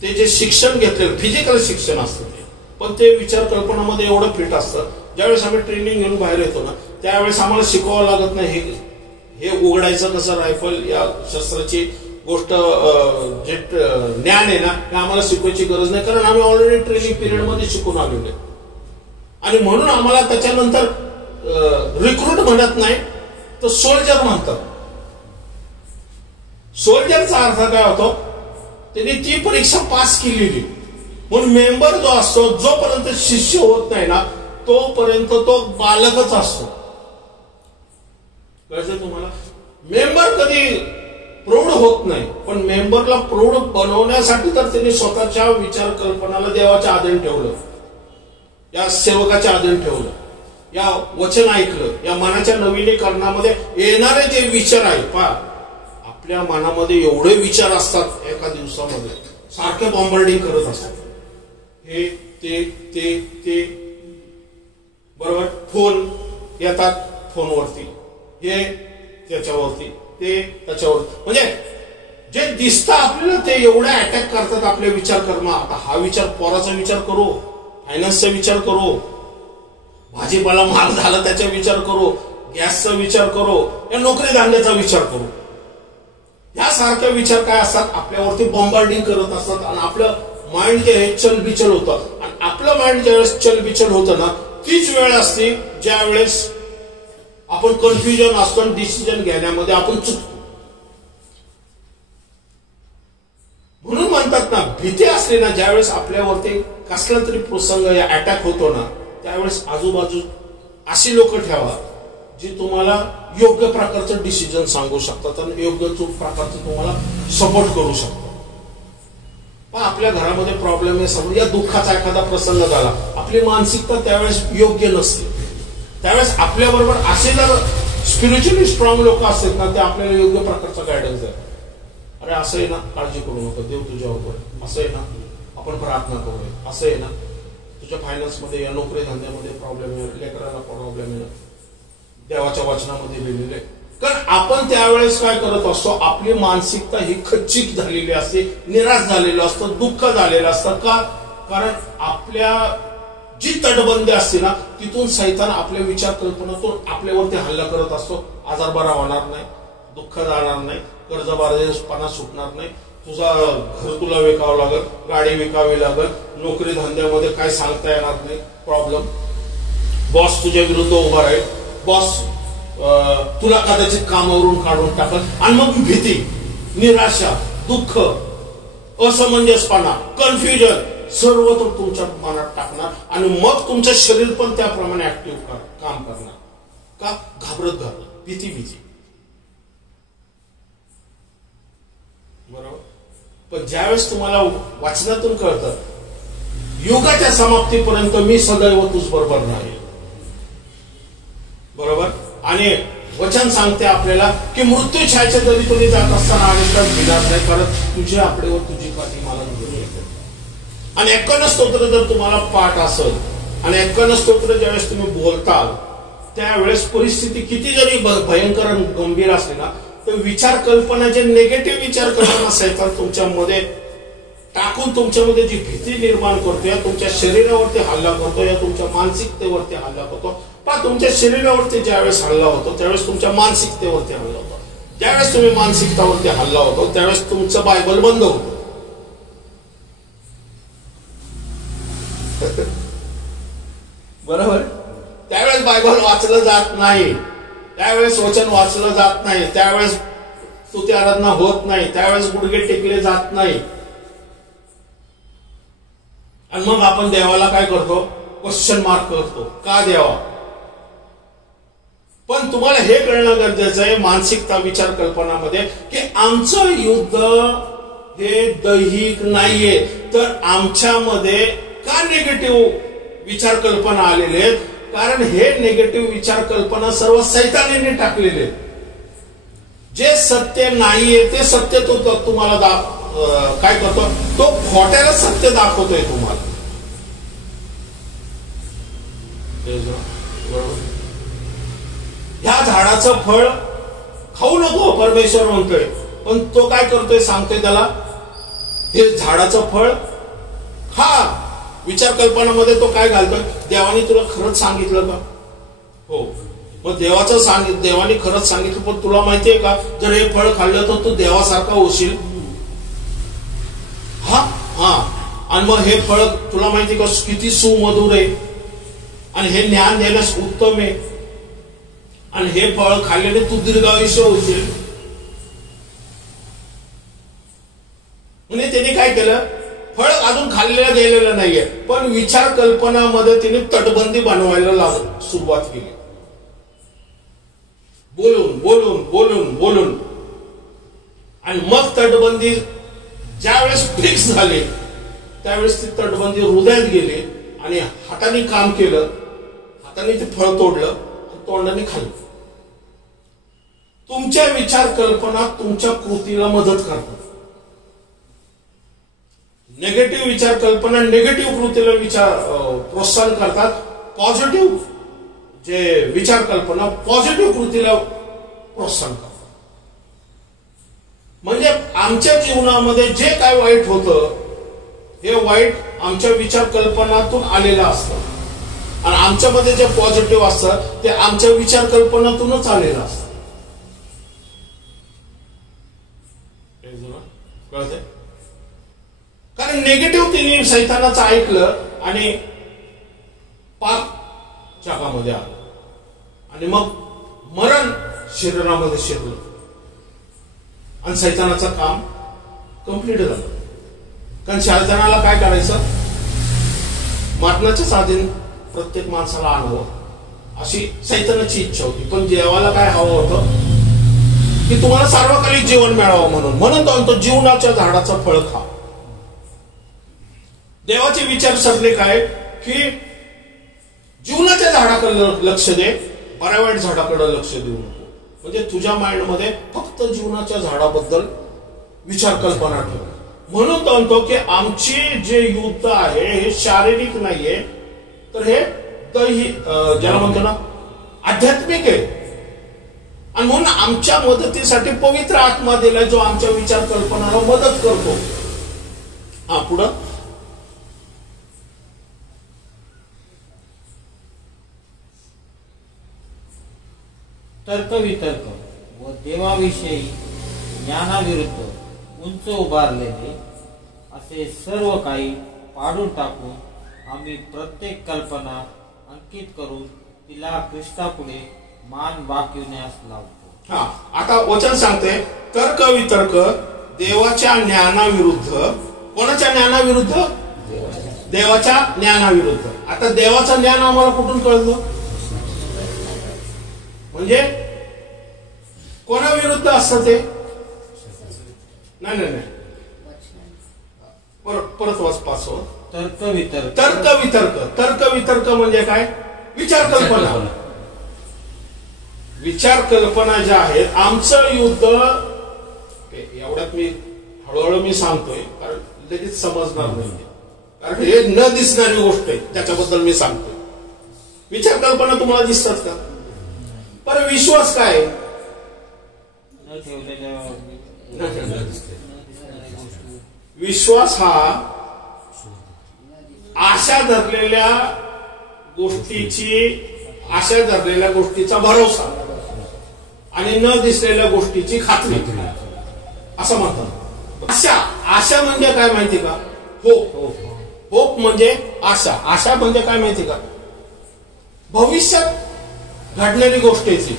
ते जे शिक्षण घेतलेलं फिजिकल शिक्षण असतं ते, पण ते विचार कल्पनामध्ये एवढं फिट असतं. ज्यावेळेस आम्ही ट्रेनिंग घेऊन बाहेर येतो ना, त्यावेळेस आम्हाला शिकवावं लागत नाही हे उघडायचं कसं, रायफल या शस्त्राची गोष्ट जे ज्ञान आहे ना, हे आम्हाला शिकवायची गरज नाही, कारण आम्ही ऑलरेडी ट्रेनिंग पिरियड मध्ये शिकून आलेलो आहे. आणि म्हणून आम्हाला त्याच्यानंतर रिक्रूट म्हणत नाही तर सोल्जर म्हणतात. सोल्जरचा अर्थ काय होतो, त्यांनी ती परीक्षा पास केलेली. म्हणून मेंबर जो असतो, जोपर्यंत शिष्य होत नाही ना, तोपर्यंत तो बालकच असतो. कळतं तुम्हाला? मेंबर कधी प्रौढ होत नाही, पण मेंबरला प्रौढ बनवण्यासाठी तर त्यांनी स्वतःच्या विचार कल्पनाला देवाच्या आधीन ठेवलं, या सेवकाच्या आधीन ठेवलं, या वचन ऐकलं, या मनाच्या नवीनीकरणामध्ये येणारे जे विचार आहे पहा, आपल्या मनामध्ये एवढे विचार असतात एका दिवसामध्ये, सारखे बॉम्बार्डिंग करत असतात. हे ते ते ते बरोबर. फोन येतात, फोनवरती हे त्याच्यावरती, ते त्याच्यावर, म्हणजे जे दिसतं आपल्याला ते एवढे अटॅक करतात आपले विचार करणं. आता हा विचार, पोराचा विचार करू, फायनान्सचा विचार करू, भाजीपाला महाग झाला त्याचा विचार करू, गॅसचा विचार करू, या नोकरी धंद्याचा विचार करू, यासारखे विचार काय असतात, आपल्यावरती बॉम्बार्डिंग करत असतात. आणि आपलं माइंड जे आहे चलबिचल होतं. आणि आपलं माइंड ज्यावेळेस चलबिचल होतं ना, तीच वेळ असते ज्या वेळेस आपण कन्फ्युजन असतो आणि डिसिजन घेण्यामध्ये आपण चुकतो. म्हणून म्हणतात ना, भीती असली ना, ज्यावेळेस आपल्यावरती कसला तरी प्रसंग या अटॅक होतो ना, त्यावेळेस आजूबाजू अशी लोक ठेवा जी तुम्हाला योग्य प्रकारचं डिसिजन सांगू शकतात आणि योग्य प्रकारचं तुम्हाला सपोर्ट करू शकतात. पण आपल्या घरामध्ये प्रॉब्लेम आहे, समोर या दुःखाचा एखादा प्रसंग झाला, आपली मानसिकता त्यावेळेस योग्य नसते. त्यावेळेस आपल्या बरोबर असे जर स्पिरिच्युअली स्ट्रॉंग लोक असतात ना, ते आपल्याला योग्य प्रकारचा गायडन्स देतात. अरे असं आहे ना, काळजी करू नका, देव तुझ्यावर आहे, असं आहे ना, आपण प्रार्थना करूया, असं आहे ना, तुझ्या फायनान्समध्ये या नोकरी धंद्यामध्ये प्रॉब्लेम आहे, लेकराला प्रॉब्लेम आहे, देवाच्या वचनामध्ये लिहिलेलं आहे. कारण आपण त्यावेळेस काय करत असतो, आपली मानसिकता ही खच्चिक झालेली असते, निराश झालेलं असतं, दुःख झालेलं असतं. का? कारण आपल्या जी तटबंदी असते ना, तिथून सैतान आपल्या विचार कल्पनातून आपल्यावरती हल्ला करत असतो. आजार बरा होणार नाही, दुःख जाणार नाही, कर्जबाजारीपणा सुटणार नाही, तुझा घर तुला विकावं लागल, गाडी विकावी लागल, नोकरी धंद्यामध्ये काय सांगता येणार नाही, प्रॉब्लेम, बॉस तुझ्या विरुद्ध उभा राहील, बॉस तुला कदाचित कामावरून काढून टाकल. आणि मग भीती, निराशा, दुःख, असमंजसपणा, कन्फ्युजन सर्व तो तुमच्या मनात टाकणार. आणि मग तुमचं शरीर पण त्याप्रमाणे ऍक्टिव्ह काम करणार. का? घाबरत भीती. बरोबर. पण ज्यावेळेस तुम्हाला वाचनातून कळतं, युगाच्या समाप्तीपर्यंत मी सदैव तुझ बरोबर राहील, बरोबर. आणि वचन सांगते आपल्याला की मृत्यू छायच्या जरी तुम्ही जात असताना अनेकदा भिणार नाही, कारण तुझ्या आकडेवर तुझी काठी मला घेऊन येते. आणि 51 स्तोत्र जर तुम्हाला पाठ असेल आणि 51 स्तोत्र ज्यावेळेस तुम्ही बोलताल, त्यावेळेस परिस्थिती किती जरी भयंकर आणि गंभीर असली ना, तर विचार कल्पना, जे निगेटिव्ह विचार कल्पना सैतान तुमच्यामध्ये टाकून तुमच्यामध्ये जी भीती निर्माण करतो, या तुमच्या शरीरावरती हल्ला करतो, या तुमच्या मानसिकतेवरती हल्ला करतो. पण तुमच्या शरीरावरती ज्यावेळेस हल्ला होतो, त्यावेळेस तुमच्या मानसिकतेवरती हल्ला होतो. ज्यावेळेस तुम्ही मानसिकतावरती हल्ला होतो, त्यावेळेस तुमचं बायबल बंद होतं. बरोबर. त्यावेळेस बायबल वाचलं जात नाही, त्यावेळेस वचन वाचलं जात नाही, त्यावेळेस स्तुती आराधना होत नाही, त्यावेळेस गुडघे टेकले जात नाही. आणि मग आपण देवाला काय करतो? क्वेश्चन मार्क करतो, का देवा? पण तुम्हाला हे कळणं गरजेचं आहे मानसिकता विचार कल्पनामध्ये, की आमचं युद्ध हे दैहिक नाहीये, तर आमच्यामध्ये का निगेटिव्ह विचार कल्पना आलेले आहेत? कारण हे निगेटिव्ह विचार कल्पना सर्व सैतानाने टाकलेले. जे सत्य नाहीये ते सत्य तो तुम्हाला काय करतो? तो खोट्याला सत्य दाखवतोय तुम्हाला. ह्या झाडाचं फळ खाऊ नको परमेश्वर म्हणतोय, पण तो काय करतोय? सांगतोय त्याला हे झाडाचं फळ खा. विचार कल्पनामध्ये तो काय घालतोय, देवाने तुला खरंच सांगितलं का? हो. मग देवाने खरंच सांगितलं, पण तुला माहितीये का जर हे फळ खाल्लं तर तू देवासारखा होशील. हा हा. आणि मग हे फळ तुला माहितीये का किती सुमधुर आहे आणि हे ज्ञान देण्यास उत्तम आहे आणि हे फळ खाल्ल्याने तू दीर्घायुष्य होशील. म्हणजे त्याने काय केलं, फळ अजून खाल्लेलं गेलेलं नाहीये, पण विचार कल्पनामध्ये तिने तटबंदी बनवायला सुरुवात केली. बोलून बोलून बोलून बोलून आणि मग तटबंदी ज्यावेळेस फिक्स झाली त्यावेळेस ती तटबंदी हृदयात गेली आणि हाताने काम केलं, हाताने ते फळ तोडलं आणि तोंडाने खाल्लं. तुमच्या विचार कल्पना तुमच्या कृतीला मदत करतात. नेगेटिव्ह विचार कल्पना नेगेटिव्ह कृतीला प्रोत्साहन करतात. पॉझिटिव्ह जे विचार कल्पना पॉझिटिव्ह कृतीला प्रोत्साहन करतात. म्हणजे आमच्या जीवनामध्ये जे काय वाईट होतं हे वाईट आमच्या विचार कल्पनातून आलेलं असतं आणि आमच्यामध्ये जे पॉझिटिव्ह असतं ते आमच्या विचार कल्पनातूनच आलेलं असतं. कळतंय? कारण नेगेटिव्ह तिने सैतानाचं ऐकलं आणि पाप चाकामध्ये आलं आणि मग मरण शरीरामध्ये शिरलं आणि सैतानाचं काम कंप्लीट झालं. कारण शैतानाला काय करायचं, मरणाच्याच आधी प्रत्येक माणसाला आणावं अशी सैतानाची इच्छा होती. पण देवाला काय हवं होतं की तुम्हाला सार्वकालिक जीवन मिळावं, म्हणून तो जीवनाच्या झाडाचं फळ खा. देवाचे विचार सरले काय की जीवनाच्या झाडाकडे लक्ष दे, बऱ्या वाईट झाडाकडे लक्ष देऊ नको. म्हणजे तुझ्या माइंडमध्ये फक्त जीवनाच्या झाडाबद्दल विचार कल्पना ठेव. म्हणून तो म्हणतो की आमची जे युद्ध आहे हे शारीरिक नाहीये, तर हे ज्याला म्हणतो ना आध्यात्मिक आहे. आणि म्हणून आमच्या मदतीसाठी पवित्र आत्मा दिलाय जो आमच्या विचार कल्पनाला मदत करतो. हा पुढं तर्कवितर्क व देवाविषयी ज्ञानाविरुद्ध उंच उभारलेले असे सर्व काही पाडून टाकून आम्ही प्रत्येक कल्पना अंकित करून तिला ख्रिस्तापुढे मान वाकविण्यास लावतो. हा. आता वचन सांगते तर्कवितर्क देवाच्या ज्ञानाविरुद्ध. कोणाच्या ज्ञानाविरुद्ध? देवाच्या ज्ञानाविरुद्ध. आता देवाचं ज्ञान आम्हाला कुठून कळलं? म्हणजे कोणाविरुद्ध असतं ते? नाही नाही परत वाच पाचव. तर्कवितर्क. तर्कवितर्क. तर्कवितर्क म्हणजे काय? विचार कल्पना. विचार कल्पना ज्या आहेत आमचं युद्ध. एवढ्यात मी हळूहळू मी सांगतोय कारण लगेच समजणार नाही, कारण हे न दिसणारी गोष्ट आहे त्याच्याबद्दल मी सांगतोय. विचार कल्पना तुम्हाला दिसतात का? पण विश्वास काय? विश्वास हा आशा धरलेल्या गोष्टीचा भरोसा आणि न दिसलेल्या गोष्टीची खात्री असं म्हणतात. आशा म्हणजे काय माहिती का? होप म्हणजे आशा. आशा म्हणजे काय माहिती का? भविष्यात घडलेली गोष्टीची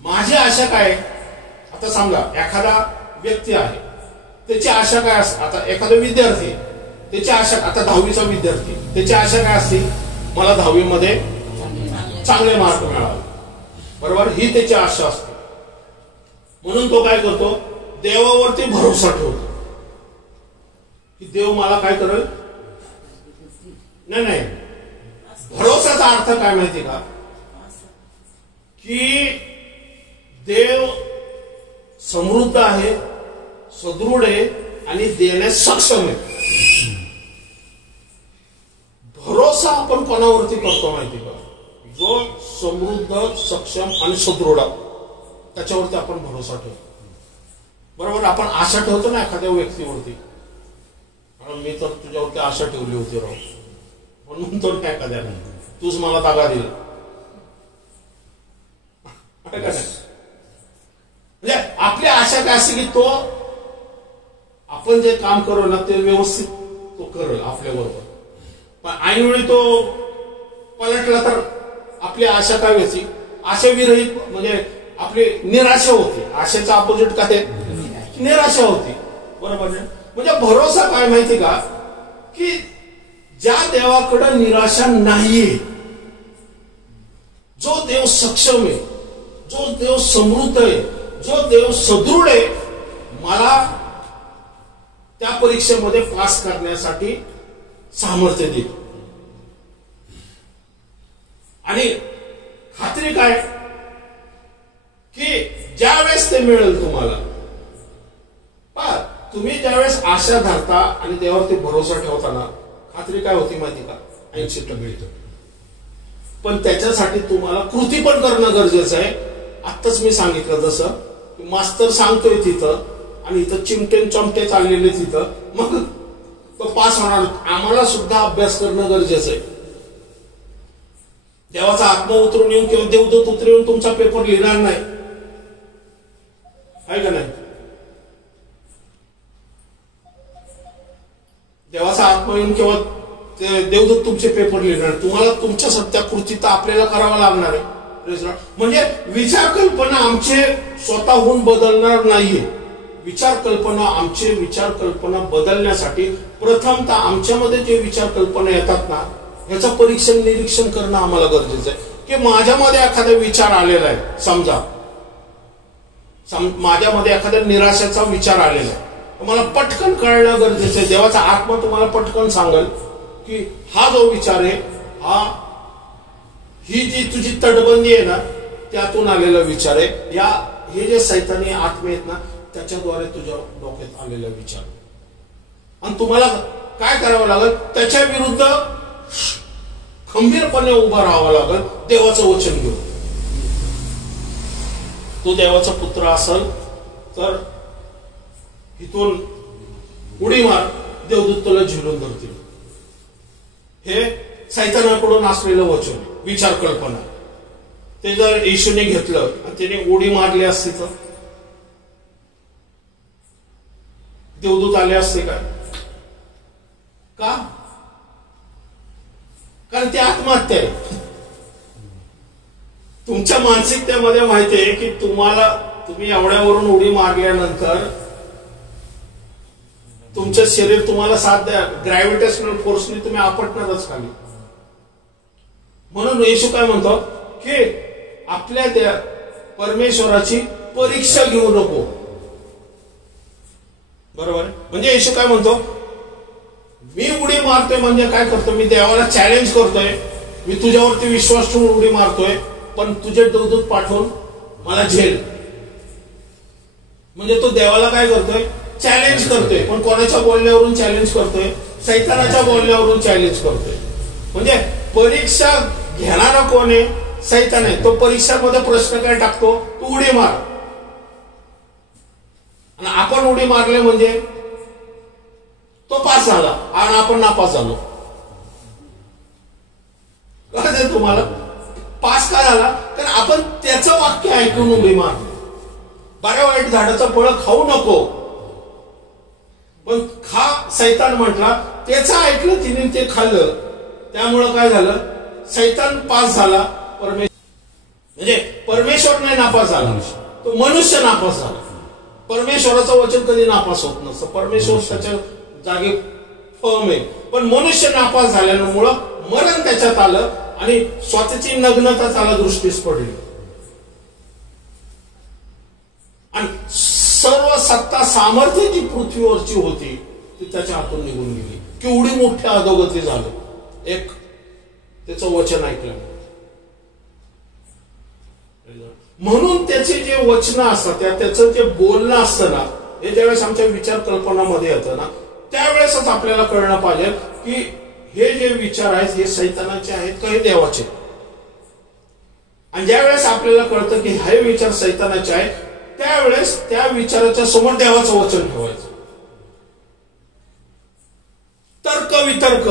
माझी आशा काय? आता समजा एखादा व्यक्ती आहे त्याची आशा काय असते? आता एखादा विद्यार्थी त्याची आशा, आता 10वीचा विद्यार्थी त्याची आशा काय असते? मला 10वीमध्ये चांगले मार्क मिळावे, बरोबर, ही त्याची आशा असते. म्हणून तो काय करतो? देवावरती भरोसा ठेवतो की देव मला काय करेल. नाही, भरोसाचा अर्थ काय माहिती का? की देव समृद्ध आहे, सदृढ आहे आणि देण्यास सक्षम आहे. भरोसा आपण कोणावरती करतो माहिती का? जो समृद्ध, सक्षम आणि सदृढ त्याच्यावरती आपण भरोसा ठेवतो, बरोबर. आपण आशा ठेवतो ना एखाद्या व्यक्तीवरती, मी तर तुझ्यावरती आशा ठेवली होती राव, म्हणून तो काय एखाद्याने तूच मला तागा दिला. म्हणजे आपली आशा काय असते की तो आपण जे काम करू ना ते व्यवस्थित तो करेल आपल्या बरोबर, पण ऐनवेळी तो पलटला तर आपली आशा काय व्हायची, आशाविरहित म्हणजे आपली निराशा होती. आशेचा अपोजिट काय, निराशा होती. बरोबर. म्हणजे भरोसा काय माहिती का, की ज्या देवाकडे निराशा नाहीये, जो देव सक्षम आहे, जो देव समृद्ध आहे, जो देव सदृढ आहे, मला त्या परीक्षेमध्ये पास करण्यासाठी सामर्थ्य देईल. आणि खात्री काय की ज्यावेळेस ते मिळेल तुम्हाला, तुम्ही ज्यावेळेस आशा धरता आणि देवावरती भरोसा ठेवताना खात्री काय होती माहिती का, 80% मिळतं. पण त्याच्यासाठी तुम्हाला कृती पण करणं गरजेचं आहे. आत्ताच मी सांगितलं जसं की मास्तर सांगतोय तिथं आणि इथं चिमटे चमटे चाललेले तिथं, मग तो पास होणार. आम्हाला सुद्धा अभ्यास करणं गरजेचं आहे. देवाचा आत्मा उतरून येऊन किंवा देवदूत उतरून येऊन तुमचा पेपर लिहिणार नाही, आहे का नाही. देवाचा आत्मा येऊन किंवा देवदूत तुमचे पेपर लिहिणार, तुम्हाला तुमच्या सत्या कृती तर आपल्याला करावा लागणार आहे. म्हणजे विचार कल्पना आमचे स्वतःहून बदलणार नाहीये. विचार कल्पना बदलण्यासाठी प्रथमतः आमच्यामध्ये जे विचार कल्पना येतात ना, ह्याचं परीक्षण निरीक्षण करणं आम्हाला गरजेचं आहे. की माझ्यामध्ये एखादा विचार आलेला आहे, समजा माझ्यामध्ये एखाद्या निराशेचा विचार आलेला आहे, मला पटकन कळणं गरजेचं आहे. देवाचा आत्मा तुम्हाला पटकन सांगेल की हा जो विचार आहे, ही जी तुझी तटबंदी आहे ना, त्यातून आलेला विचार आहे. हे जे सैतानी आत्मे आहेत ना, त्याच्याद्वारे तुझ्या डोक्यात आलेला विचार. आणि तुम्हाला काय करावं लागेल, त्याच्या विरुद्ध खंबीरपणे उभा राहावं लागेल. देवाचं वचन घेऊन. तो देवाचा पुत्र असेल तर इथून उडी मार, देवदूत तुला झिलून धरतील. हे सैतानाकडून असलेलं वचन, विचार कल्पना. ते जर येशूने घेतलं आणि त्याने उडी मारली असती तर देवदूत आले असते का? कारण ती आत्महत्या आहे. तुमच्या मानसिकतेमध्ये माहिती आहे की तुम्ही एवढ्यावरून उडी मारल्यानंतर तुमचं शरीर तुम्हाला साथ द्या, ग्रॅव्हिटेशनल फोर्सने तुम्ही आपटणारच खाली. म्हणून येशू काय म्हणतो की आपल्या त्या परमेश्वराची परीक्षा घेऊ नको. बरोबर. म्हणजे येशू काय म्हणतो, मी उडी मारतोय म्हणजे काय करतो, मी देवाला चॅलेंज करतोय, मी तुझ्यावरती विश्वास ठेवून उडी मारतोय, पण तुझे देवदूत पाठवून मला झेल. म्हणजे तो देवाला काय करतोय, चॅलेंज करतोय. पण कोणाच्या बोलण्यावरून चॅलेंज करतोय, सैतानाच्या बोलण्यावरून चॅलेंज करतोय. म्हणजे परीक्षा घेणारा कोण आहे, सैतान आहे. तो परीक्षामध्ये प्रश्न काय टाकतो, तू उडी मार. आणि आपण उडी मारले म्हणजे तो पास झाला आणि आपण नापास झालो. कळतंय तुम्हाला? पास का झाला, कारण आपण त्याचं वाक्य ऐकून उडी मारली. बऱ्या वाईट झाडाचं फळ खाऊ नको, पण खा सैतान म्हटला, त्याचं ऐकलं तिने, ते खाल्लं. त्यामुळं काय झालं, सैतान पास झाला, म्हणजे परमेश्वर नाही नापास झाला, तो मनुष्य नापास झाला. परमेश्वराचं वचन कधी नापास होत नसतं. परमेश्वर त्याच्या जागी फर्म आहे. पण मनुष्य नापास झाल्यामुळं मरण त्याच्यात आलं आणि स्वतःची नग्नता त्याला दृष्टीस पडली. आणि सर्व सत्ता सामर्थ्य जी पृथ्वीवरची होती ती त्याच्या हातून निघून गेली. केवढी मोठ्या अधोगती झालं, एक त्याचं वचन ऐकलं. म्हणून त्याचे जे वचन असतात, त्याचं जे बोलणं असतं ना, हे ज्यावेळेस आमच्या विचार कल्पनामध्ये येतं ना, त्यावेळेसच आपल्याला कळणं पाहिजे की हे जे विचार आहेत हे सैतानाचे आहेत का हे देवाचे. आणि ज्यावेळेस आपल्याला कळतं की हे विचार सैतानाचे आहेत, त्यावेळेस त्या विचाराच्या समोर देवाचं वचन ठेवायचं. तर्क वितर्क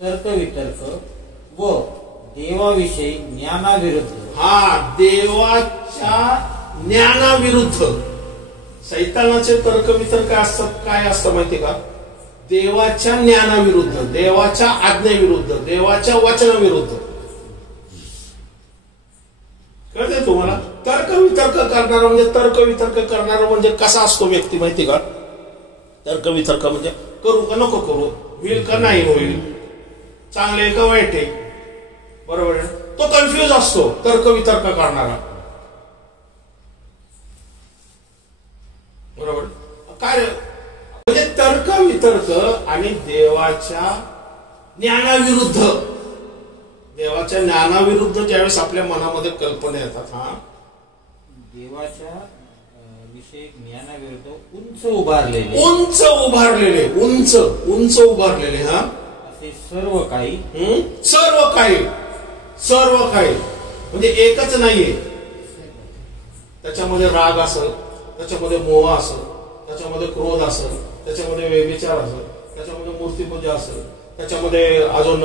तर्क वितर्क व देवाविषयी ज्ञानाविरुद्ध. देवाच्या ज्ञानाविरुद्ध. सैतानाचे तर्क वितर्क असतात. काय असतं माहिती का? देवाच्या ज्ञानाविरुद्ध, देवाच्या आज्ञेविरुद्ध, देवाच्या वचनाविरुद्ध. कळते तुम्हाला? तर्क वितर्क करणारा म्हणजे कसा असतो व्यक्ती माहिती का? तर्क वितर्क म्हणजे करू का नको करू, होईल का नाही होईल, चांगले का वाईट आहे, बरोबर आहे. तो कन्फ्युज असतो तर्क वितर्क करणारा. बरोबर. काय म्हणजे तर्क वितर्क आणि देवाच्या ज्ञानाविरुद्ध. देवाच्या ज्ञानाविरुद्ध ज्यावेळेस आपल्या मनामध्ये कल्पना येतात, देवाच्या विषयी ज्ञानाविरुद्ध उंच उभारलेले असे सर्व काही म्हणजे एकच नाहीये. त्याच्यामध्ये राग असेल, त्याच्यामध्ये मोह असेल, त्याच्यामध्ये क्रोध असेल, त्याच्यामध्ये व्यभिचार असेल, त्याच्यामध्ये मूर्तिपूजा असेल, त्याच्यामध्ये अजून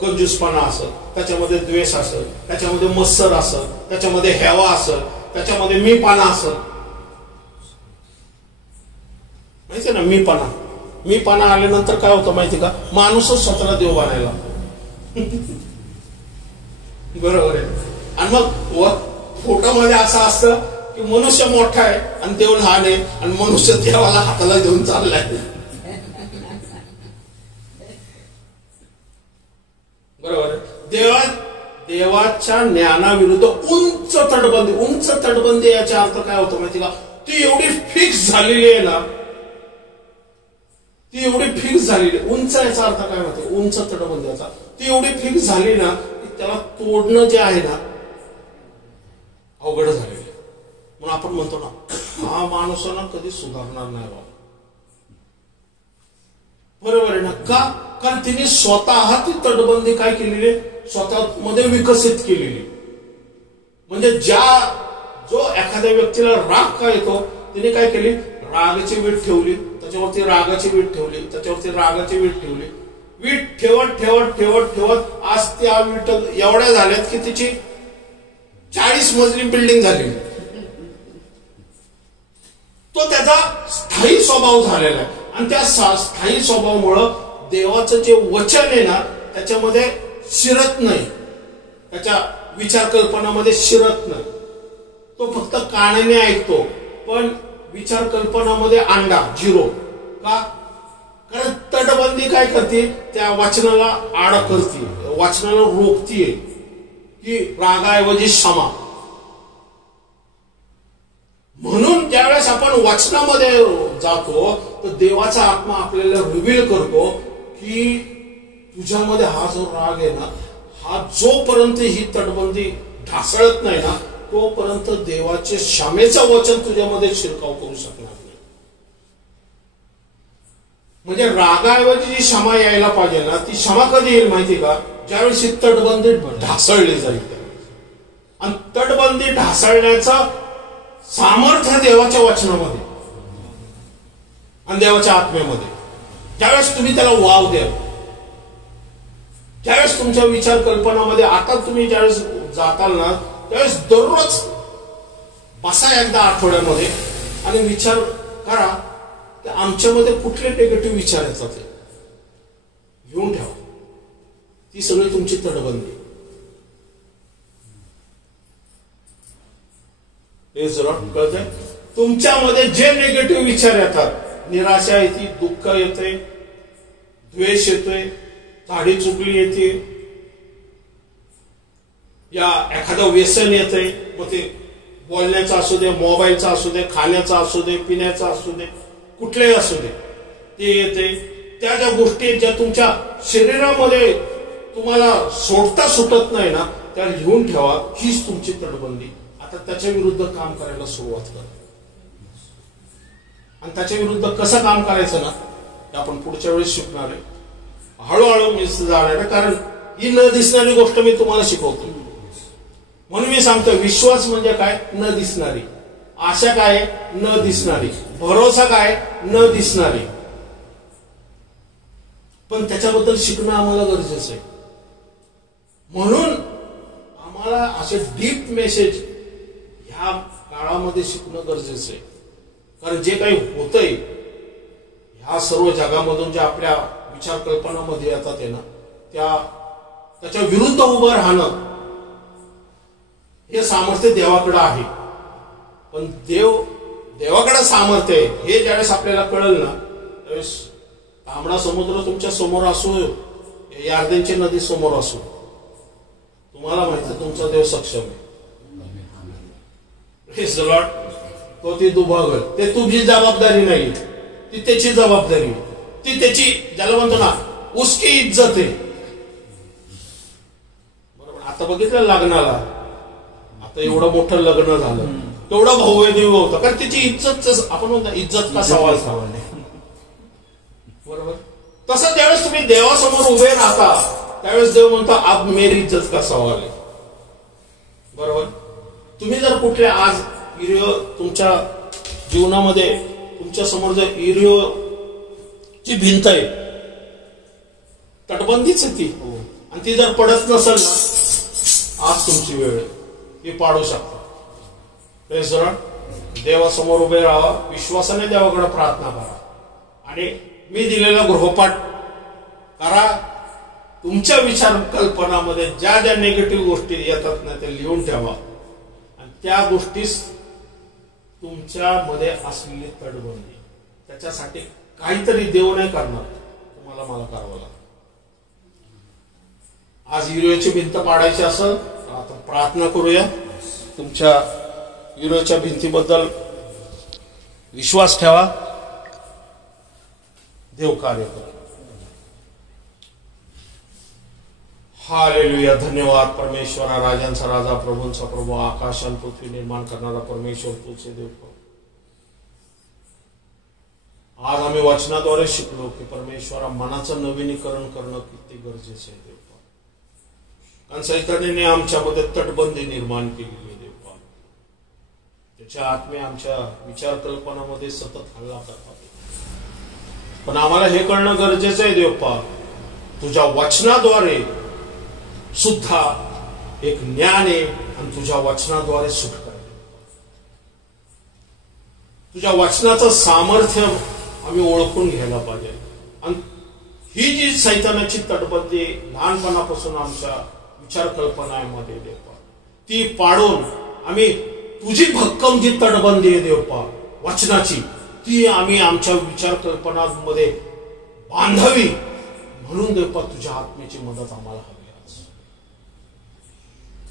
कंजूसपणा असेल, त्याच्यामध्ये द्वेष असेल, त्याच्यामध्ये मत्सर असेल, त्याच्यामध्ये हेवा असेल, त्याच्यामध्ये मीपणा असेल. माहितीये ना मीपणा आल्यानंतर काय होतं माहिती का? माणूसच स्वतःला देव बनायला. बरोबर आहे. आणि मग फोटोमध्ये असं असतं की मनुष्य मोठा आहे आणि देव लहान आहे आणि मनुष्य देवाला हाताला घेऊन चाललाय. बरोबर. देवाच्या ज्ञानाविरुद्ध उंच तटबंदी याचा अर्थ काय होतो माहिती का? ती एवढी फिक्स झालेली आहे ना, उंच याचा अर्थ काय माहिती? उंच तटबंदी याचा ती एवढी फिक्स झाली ना की त्याला तोडणं जे आहे ना अवघड झालेलं आहे. म्हणून आपण म्हणतो ना, हा माणूसांना कधी सुधारणार नाही बाबा. बरोबर आहे ना? का? कारण तिने स्वतः ती तटबंदी काय केलेली, स्वतःमध्ये विकसित केलेली. म्हणजे जो एखाद्या व्यक्तीला राग काय येतो, तिने काय केली? रागाची वीट ठेवली, त्याच्यावरती रागाची वीट ठेवली, त्याच्यावरती रागाची वीट ठेवली. वीट ठेवत आज त्या वीट एवढ्या झाल्यात की तिची 40 मजली बिल्डिंग झाली. तो त्याचा स्थायी स्वभाव झालेला आहे. आणि त्या स्थायी स्वभावामुळं देवाचं जे वचन आहे ना त्याच्यामध्ये शिरत नाही, त्याच्या विचार कल्पनामध्ये शिरत नाही. तो फक्त कानाने ऐकतो, पण विचार कल्पनामध्ये अंडा झिरो. का? कारण तटबंदी काय करते? त्या वाचनाला आड करते, वाचनाला रोखतीये की रागाऐवजी क्षमा. म्हणून ज्यावेळेस आपण वाचनामध्ये जातो तर देवाचा आत्मा आपल्याला रिव्हील करतो की तुझ्यामध्ये हा जो राग आहे ना, हा जोपर्यंत ही तटबंदी ढासळत नाही ना तोपर्यंत देवाचे क्षमेचं वचन तुझ्यामध्ये शिरकाव करू शकणार नाही. म्हणजे रागाऐवजी जी क्षमा यायला पाहिजे ना, ती क्षमा कधी येईल माहिती का? ज्यावेळेस ही तटबंदी ढासळली जाईल. आणि तटबंदी ढासळण्याचं सामर्थ्य देवाच्या वचनामध्ये आणि देवाच्या आत्म्यामध्ये. ज्यावेळेस तुम्ही त्याला वाव द्या, ज्यावेळेस तुमच्या विचार कल्पनामध्ये आता तुम्ही ज्यावेळेस जाताल ना त्यावेळेस दररोज बसा एकदा आठवड्यामध्ये आणि विचार करा की आमच्यामध्ये कुठले निगेटिव्ह विचार येतात ते घेऊन ठेवा. ती सगळी तुमची तटबंदी. हे जरा कळतंय? तुमच्यामध्ये जे निगेटिव्ह विचार येतात, निराशा येते, दुःख येते, द्वेष येतोय, झाडी चुकली येते, या एखादं व्यसन येतंय, मग ते बोलण्याचं असू दे, मोबाईलचा असू दे, खाण्याचा असू दे, पिण्याचा असू दे, कुठलेही असू दे, ते येते. त्या ज्या गोष्टी ज्या तुमच्या शरीरामध्ये तुम्हाला सोडता सुटत नाही ना त्या लिहून ठेवा. हीच तुमची तटबंदी. आता त्याच्या विरुद्ध काम करायला सुरुवात करा. आणि त्याच्या विरुद्ध कसं काम करायचं ना हे आपण पुढच्या वेळेस शिकणार आहे. हळूहळू मी जाणार आहे, कारण ही न दिसणारी गोष्ट मी तुम्हाला शिकवतो. म्हणून मी सांगतो, विश्वास म्हणजे काय? न दिसणारी. आशा काय? न दिसणारी. भरोसा काय? न दिसणारी. पण त्याच्याबद्दल शिकणं आम्हाला गरजेचं आहे. म्हणून आम्हाला असे डीप मेसेज ह्या काळामध्ये शिकणं गरजेचं आहे. कारण जे काही होतंय ह्या सर्व जगामधून, जे आपल्या विचार कल्पनामध्ये येतात आहे ना, त्याच्या विरुद्ध उभं राहणं हे सामर्थ्य देवाकडे आहे. पण देवाकडे सामर्थ्य आहे हे ज्यावेळेस आपल्याला कळलं ना, त्यावेळेस तांबडा समुद्र तुमच्या समोर असो, यार्देनची नदी समोर असो, तुम्हाला माहिती तुमचा देव सक्षम आहे. तो ती दुभागल, ते तुझी जबाबदारी नाही, ती त्याची जबाबदारी, ती त्याची, ज्याला म्हणतो ना उसकी इज्जत आहे. बरोबर. आता बघितलं लग्नाला, आता एवढं मोठं लग्न झालं, तेवढं भव्य दिव्य होतं, कारण त्याची इज्जत, आपण म्हणतो इज्जत का सवाल सवाल. बरोबर. तसं ज्यावेळेस तुम्ही देवासमोर उभे राहता त्यावेळेस देव म्हणतो अब मेरी इज्जत का सवाल आहे. बरोबर. तुम्ही जर कुठल्या आज तुमच्या जीवनामध्ये तुमच्या समोर जर ची भिंत आहे, तटबंदीच आहे ती, आणि ती जर पडत नसेल ना, आज तुमची वेळ आहे, ती पाडू शकता. देवासमोर उभे राहा, विश्वासाने देवाकडे प्रार्थना करा, आणि मी दिलेला गृहपाठ करा. तुमच्या विचार कल्पनामध्ये ज्या ज्या निगेटिव्ह गोष्टी येतात ना, ते लिहून ठेवा, आणि त्या गोष्टीस तुमच्यामध्ये असलेली तडबंदी, त्याच्यासाठी काहीतरी देव नाही करणार, तुम्हाला मला करावं लागतं. आज हिरोची भिंत पाडायची असेल तर आता प्रार्थना करूया. तुमच्या हिरोच्या भिंतीबद्दल विश्वास ठेवा, देव कार्य करा. हालेलुया. धन्यवाद परमेश्वरा, राजांचा राजा, प्रभूंचा प्रभू, आकाश आणि पृथ्वी निर्माण करणारा परमेश्वर तुझे देव. आज आम्ही वचनाद्वारे शिकलो की परमेश्वरा, मनाचं नवीनीकरण करणं किती गरजेचं आहे देव. कारण सैतानाने आमच्यामध्ये तटबंदी निर्माण केलेली आहे देव. त्याच्या आत्मे आमच्या विचार कल्पनामध्ये सतत हल्ला करतात. पण आम्हाला हे कळणं गरजेचं आहे देवपा, तुझ्या वचनाद्वारे सुद्धा एक ज्ञान आहे, आणि तुझ्या वचनाद्वारे सुटका आहे. तुझ्या वचनाचं सामर्थ्य आम्ही ओळखून घ्यायला पाहिजे. आणि ही जी सैतानाची तटबंदी लहानपणापासून आमच्या विचार कल्पनामध्ये देवपा, ती पाडून आम्ही तुझी भक्कम जी तटबंदी आहे देवपा वचनाची, ती आम्ही आमच्या विचार कल्पनांमध्ये बांधावी. म्हणून देवपा तुझ्या आत्म्याची मदत आम्हाला हवी.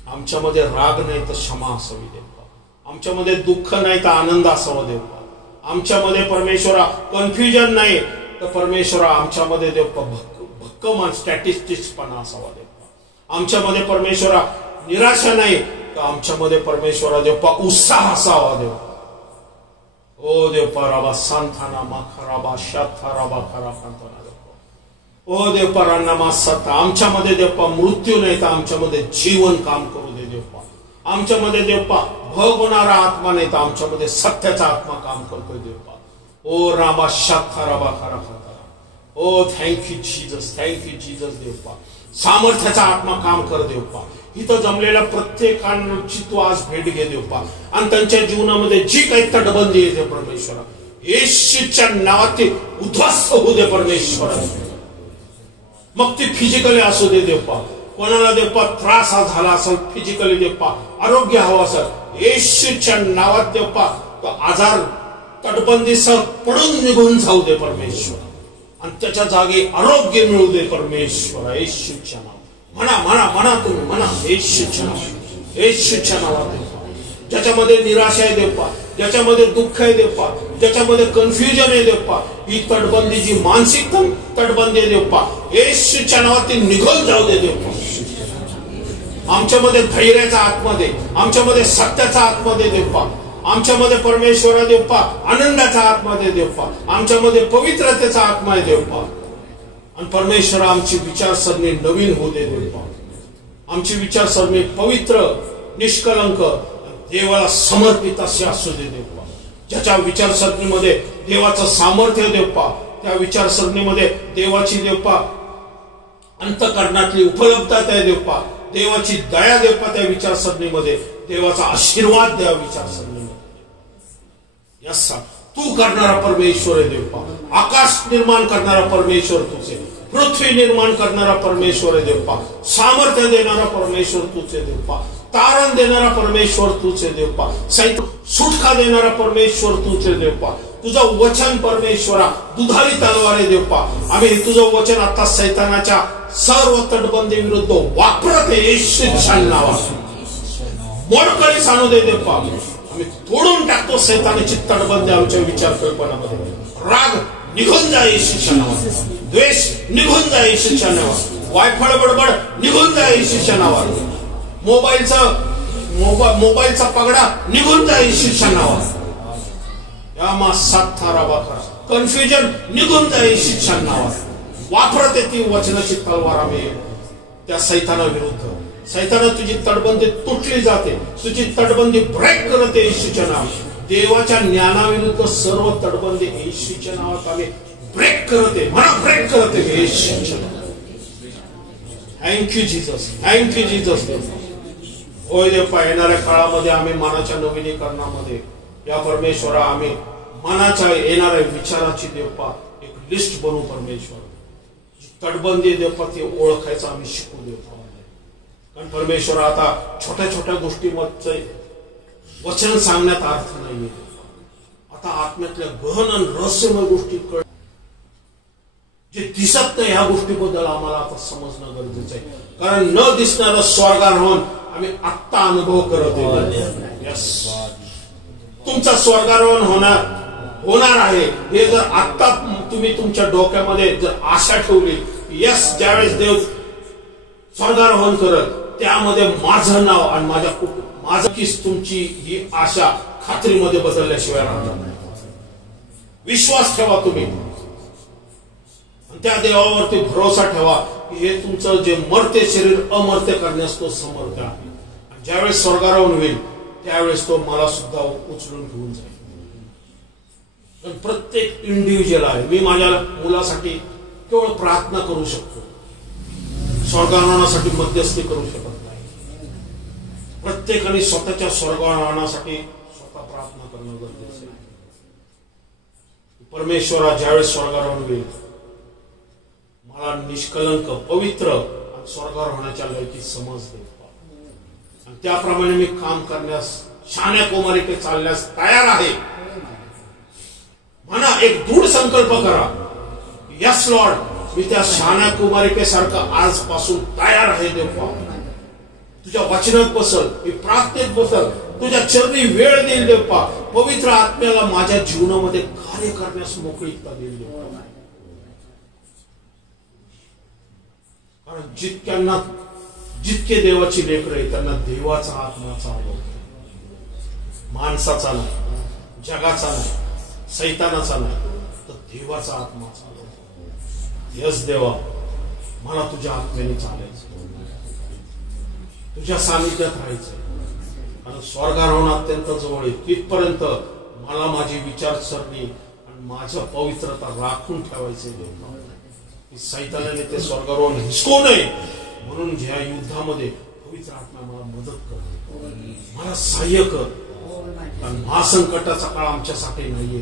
आमच्यामध्ये राग नाही तर क्षमा असावी देवपा, आमच्यामध्ये दुःख नाही तर आनंद असावा देवपा, आमच्यामध्ये परमेश्वरा कन्फ्युजन नाही तर परमेश्वरा आमच्यामध्ये देवपा भक्कम स्टॅटिस्टिक्सपणा असावा देवपा, आमच्यामध्ये परमेश्वरा निराशा नाही तर आमच्यामध्ये परमेश्वरा देवपा उत्साह असावा देवपा. ओ देवपा राबा सांथाना मा खराबा शाथा राबा खरा सांथाना देवपा. ओ देवपा रान्नामा सत्ता, आमच्यामध्ये देवपा मृत्यू नाही तर आमच्यामध्ये जीवन काम करू दे देवपा. आमच्यामध्ये देवपा भोग होणारा आत्मा नाही तर आमच्यामध्ये सत्याचा आत्मा काम करतोय देवपा. ओ राबा शाथा राबा खरा सांथाना. ओ थँक्यू जीजस, थँक्यू जीजस देवपा. सामर्थ्याचा आत्मा काम कर देवपा. इथं जमलेल्या प्रत्येकाची तू आज भेट घे देवपा, आणि त्यांच्या जीवनामध्ये जी काही तटबंदी येते परमेश्वरा, येशूच्या नावात ती उद्ध्वस्त होऊ दे परमेश्वरा. मग ती फिजिकली असू दे देवपा, कोणाला देवपा त्रास हा झाला असेल फिजिकली देवपा, आरोग्य हवं असेल, येशूच्या नावात देवपा तो आजार तटबंदीसह पडून निघून जाऊ दे परमेश्वरा, आणि त्याच्या जागी आरोग्य मिळू दे परमेश्वरा. येशूच्या नावात म्हणा म्हणा म्हणा तुम्ही म्हणा, येशूच्या नावात, येशूच्या नावात. ज्याच्यामध्ये निराशा आहे देवपा, ज्याच्यामध्ये दुःख आहे देवपा, ज्याच्यामध्ये कन्फ्युजन आहे देवपा, ही तटबंदी जी मानसिक तटबंदी आहे देवपा, येशूच्या नावात ती निघून जाऊ दे देवपा. आमच्यामध्ये धैर्याचा आत्मा दे, आमच्यामध्ये सत्याचा आत्मा दे देवपा, आमच्यामध्ये परमेश्वरा देवपा आनंदाचा आत्मा दे देवपा, आमच्यामध्ये पवित्रतेचा आत्मा आहे देवपा. आणि परमेश्वरा आमची विचारसरणी नवीन होऊ दे देवपा, आमची विचारसरणी पवित्र निष्कलंक देवाला समर्पित असे असू दे देवा. ज्याच्या विचारसरणीमध्ये देवाचं सामर्थ्य देवा, त्या विचारसरणीमध्ये देवाची देवा अंतःकरणातली उपलब्धता आहे देवा, देवाची दया देवा, त्या विचारसरणीमध्ये देवाचा आशीर्वाद द्या विचारसरणीमध्ये. यस तू करणारा परमेश्वर आहे देवा. आकाश निर्माण करणारा परमेश्वर तूच आहे, पृथ्वी निर्माण करणारा परमेश्वर आहे देवा, सामर्थ्य देणारा परमेश्वर तूच आहे देवा, तारण देणारा परमेश्वर तूच आहे देवा, सुटका देणारा परमेश्वर तूच आहे देवा. तुझं वचन परमेश्वरा दुधारी तलवार आहे देवा. आम्ही तुझं वचन आता सैतानाच्या सर्व तटबंदी विरुद्ध वापरत आहे येशूच्या नावात. मोडकळी सांगू दे देवा. आम्ही तोडून टाकतो सैतानाची तटबंदी आमच्या विचार कल्पनामध्ये. राग निघून जा येशूच्या नावात, द्वेष निघून जा येशूच्या नावात, वायफळ बडबड निघून जा येशूच्या नावात, मोबाईलचा पगडा निघून जा येशूच्या नावात. कन्फ्युजन निघून जा येशूच्या नावात. वापरत ती वचनाची तलवार आम्ही त्या सैताना विरुद्ध. सैताना तुझी तटबंदी तुटली जाते, तुझी तटबंदी ब्रेक करते येशूच्या नावात. देवाच्या ज्ञानाविरुद्ध सर्व तटबंदी येशूच्या नावात आम्ही ब्रेक करते, म्हणा ब्रेक करते येशूच्या नावात. Thank you Jesus, thank you Jesus. होय देवा, येणाऱ्या काळामध्ये आम्ही मनाच्या नवीनीकरणामध्ये या परमेश्वरा आम्ही मनाच्या येणाऱ्या विचाराची देवा एक लिस्ट बनवू परमेश्वर. तटबंदी देवा ती ओळखायचं आम्ही शिकू देवा. कारण परमेश्वर आता छोट्या छोट्या गोष्टीमध्ये वचन सांगण्यात अर्थ नाहीये. आता आत्म्यातल्या गहन आणि रहस्यमय गोष्टी कळ जे दिसत नाही ह्या गोष्टीबद्दल आम्हाला आता समजणं गरजेचं आहे. कारण न दिसणारं स्वर्गारोहण आम्ही आत्ता अनुभव करत आहोत. यस, तुमचा स्वर्गारोहण होणार आहे हे जर आत्ता तुम्ही तुमच्या डोक्यामध्ये जर आशा ठेवली, यस ज्यावेळेस देव स्वर्गारोहण करत त्यामध्ये माझं नाव आणि माझं कीच तुमची ही आशा खात्रीमध्ये बदलल्याशिवाय राहणार नाही. विश्वास ठेवा तुम्ही, त्या देवावरती भरोसा ठेवा की हे तुमचं जे मर्त्य शरीर अमर्त्य करण्यास तो समर्थ आहे. आणि ज्यावेळेस स्वर्गारोहण होईल त्यावेळेस तो मला सुद्धा उचलून घेऊन जाईल. पण प्रत्येक इंडिव्हिज्युअल आहे. मी माझ्या मुलासाठी केवळ प्रार्थना करू शकतो, स्वर्गारोहणासाठी मध्यस्थी करू शकत नाही. प्रत्येकाने स्वतःच्या स्वर्गारोहणासाठी स्वतः प्रार्थना करणं गरजेचं आहे. परमेश्वरा ज्यावेळेस स्वर्गारोहण होईल मला निष्कलंक पवित्र आणि स्वर्गारोहणाच्या लयकीत समज दे आणि त्याप्रमाणे मी काम करण्यास शहाण्या कुमारिके चालण्यास तयार आहे. म्हणा एक दृढ संकल्प करा, यस लॉर्ड, मी त्या शहाण्या कुमारिकेसारखं आजपासून तयार आहे देवा. तुझ्या वचनात बसल, मी प्रार्थनेत बसल, तुझ्या चरणी वेळ देईल देवा. पवित्र आत्म्याला माझ्या जीवनामध्ये कार्य करण्यास मोकळीकता देईल देवा. कारण जितके देवाची लेकरं आहेत त्यांना देवाचा आत्मा चालवतो, माणसाचा नाही, जगाचा नाही, सैतानाचा नाही, तर देवाचा आत्मा चालवतो. यस देवा, मला तुझ्या आत्म्याने चालायचं, तुझ्या सानिध्यात राहायचं. आणि स्वर्गारोहण अत्यंत जवळ आहे. तिथपर्यंत मला माझी विचारसरणी आणि माझं पवित्रता राखून ठेवायचे देवा. सैतानाने ते स्वर्गारोहण हिसकू नये म्हणून ह्या युद्धामध्ये पवित्र आत्मा मला मदत कर, मला सहाय्य कर. कारण महासंकटाचा काळ आमच्यासाठी नाहीये,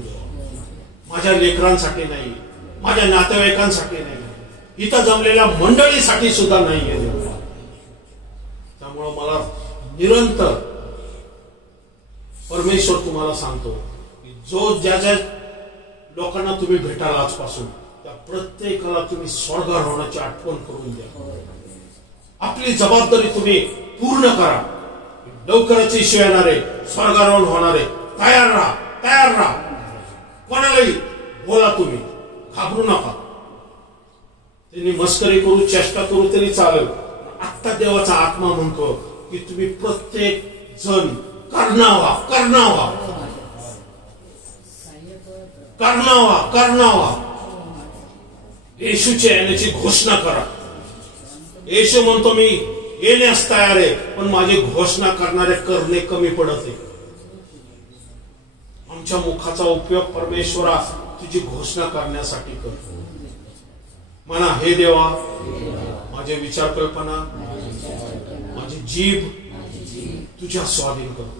माझ्या लेकरांसाठी नाही, माझ्या नातेवाईकांसाठी नाही, इथं जमलेल्या मंडळीसाठी सुद्धा नाहीये. त्यामुळं मला निरंतर परमेश्वर तुम्हाला सांगतो की ज्या ज्या लोकांना तुम्ही भेटाल आजपासून त्या प्रत्येकाला तुम्ही स्वर्गारोहणाची आठवण करून द्या. आपली जबाबदारी तुम्ही पूर्ण करा. लवकरच येशू येणारे, स्वर्गारोहण होणारे. तयार राहा, तयार राहा. कोणालाही बोला, तुम्ही घाबरू नका. त्यांनी मस्करी करू, चेष्टा करू तरी चालेल. आत्ता देवाचा आत्मा म्हणतो की तुम्ही प्रत्येक जण करणावा, करणावा, करणावा, करणावा. येशूच्या येण्याची घोषणा करा. येशू म्हणतो मी येण्यास तयार आहे, पण माझी घोषणा करणारे करणे कमी पडत आहे. आमच्या मुखाचा उपयोग परमेश्वरा तुझी घोषणा करण्यासाठी करतो. म्हणा, हे देवा, माझे विचार कल्पना, माझी जीभ तुझ्या स्वाधीन करतो.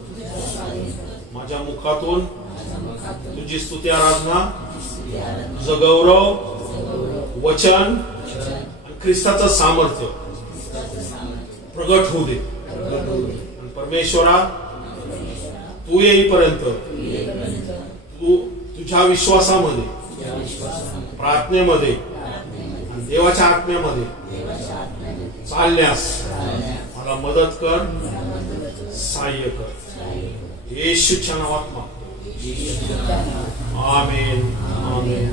माझ्या मुखातून तुझी स्तुती आराधना, तुझं गौरव, वचन आणि ख्रिस्ताचं सामर्थ्य प्रगट होऊ दे. आणि परमेश्वरा, तू येईपर्यंत तू तुझ्या विश्वासामध्ये, प्रार्थनेमध्ये आणि देवाच्या आत्म्यामध्ये चालण्यास मला मदत कर, सहाय्य कर. येशूच्या नावात मागतो. आमेन. आमेन.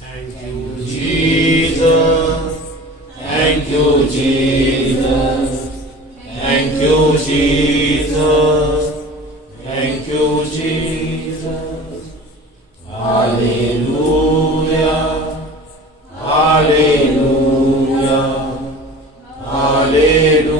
Thank you Jesus. Thank you Jesus. Thank you Jesus. Thank you, Jesus. Hallelujah. Hallelujah. Hallelujah.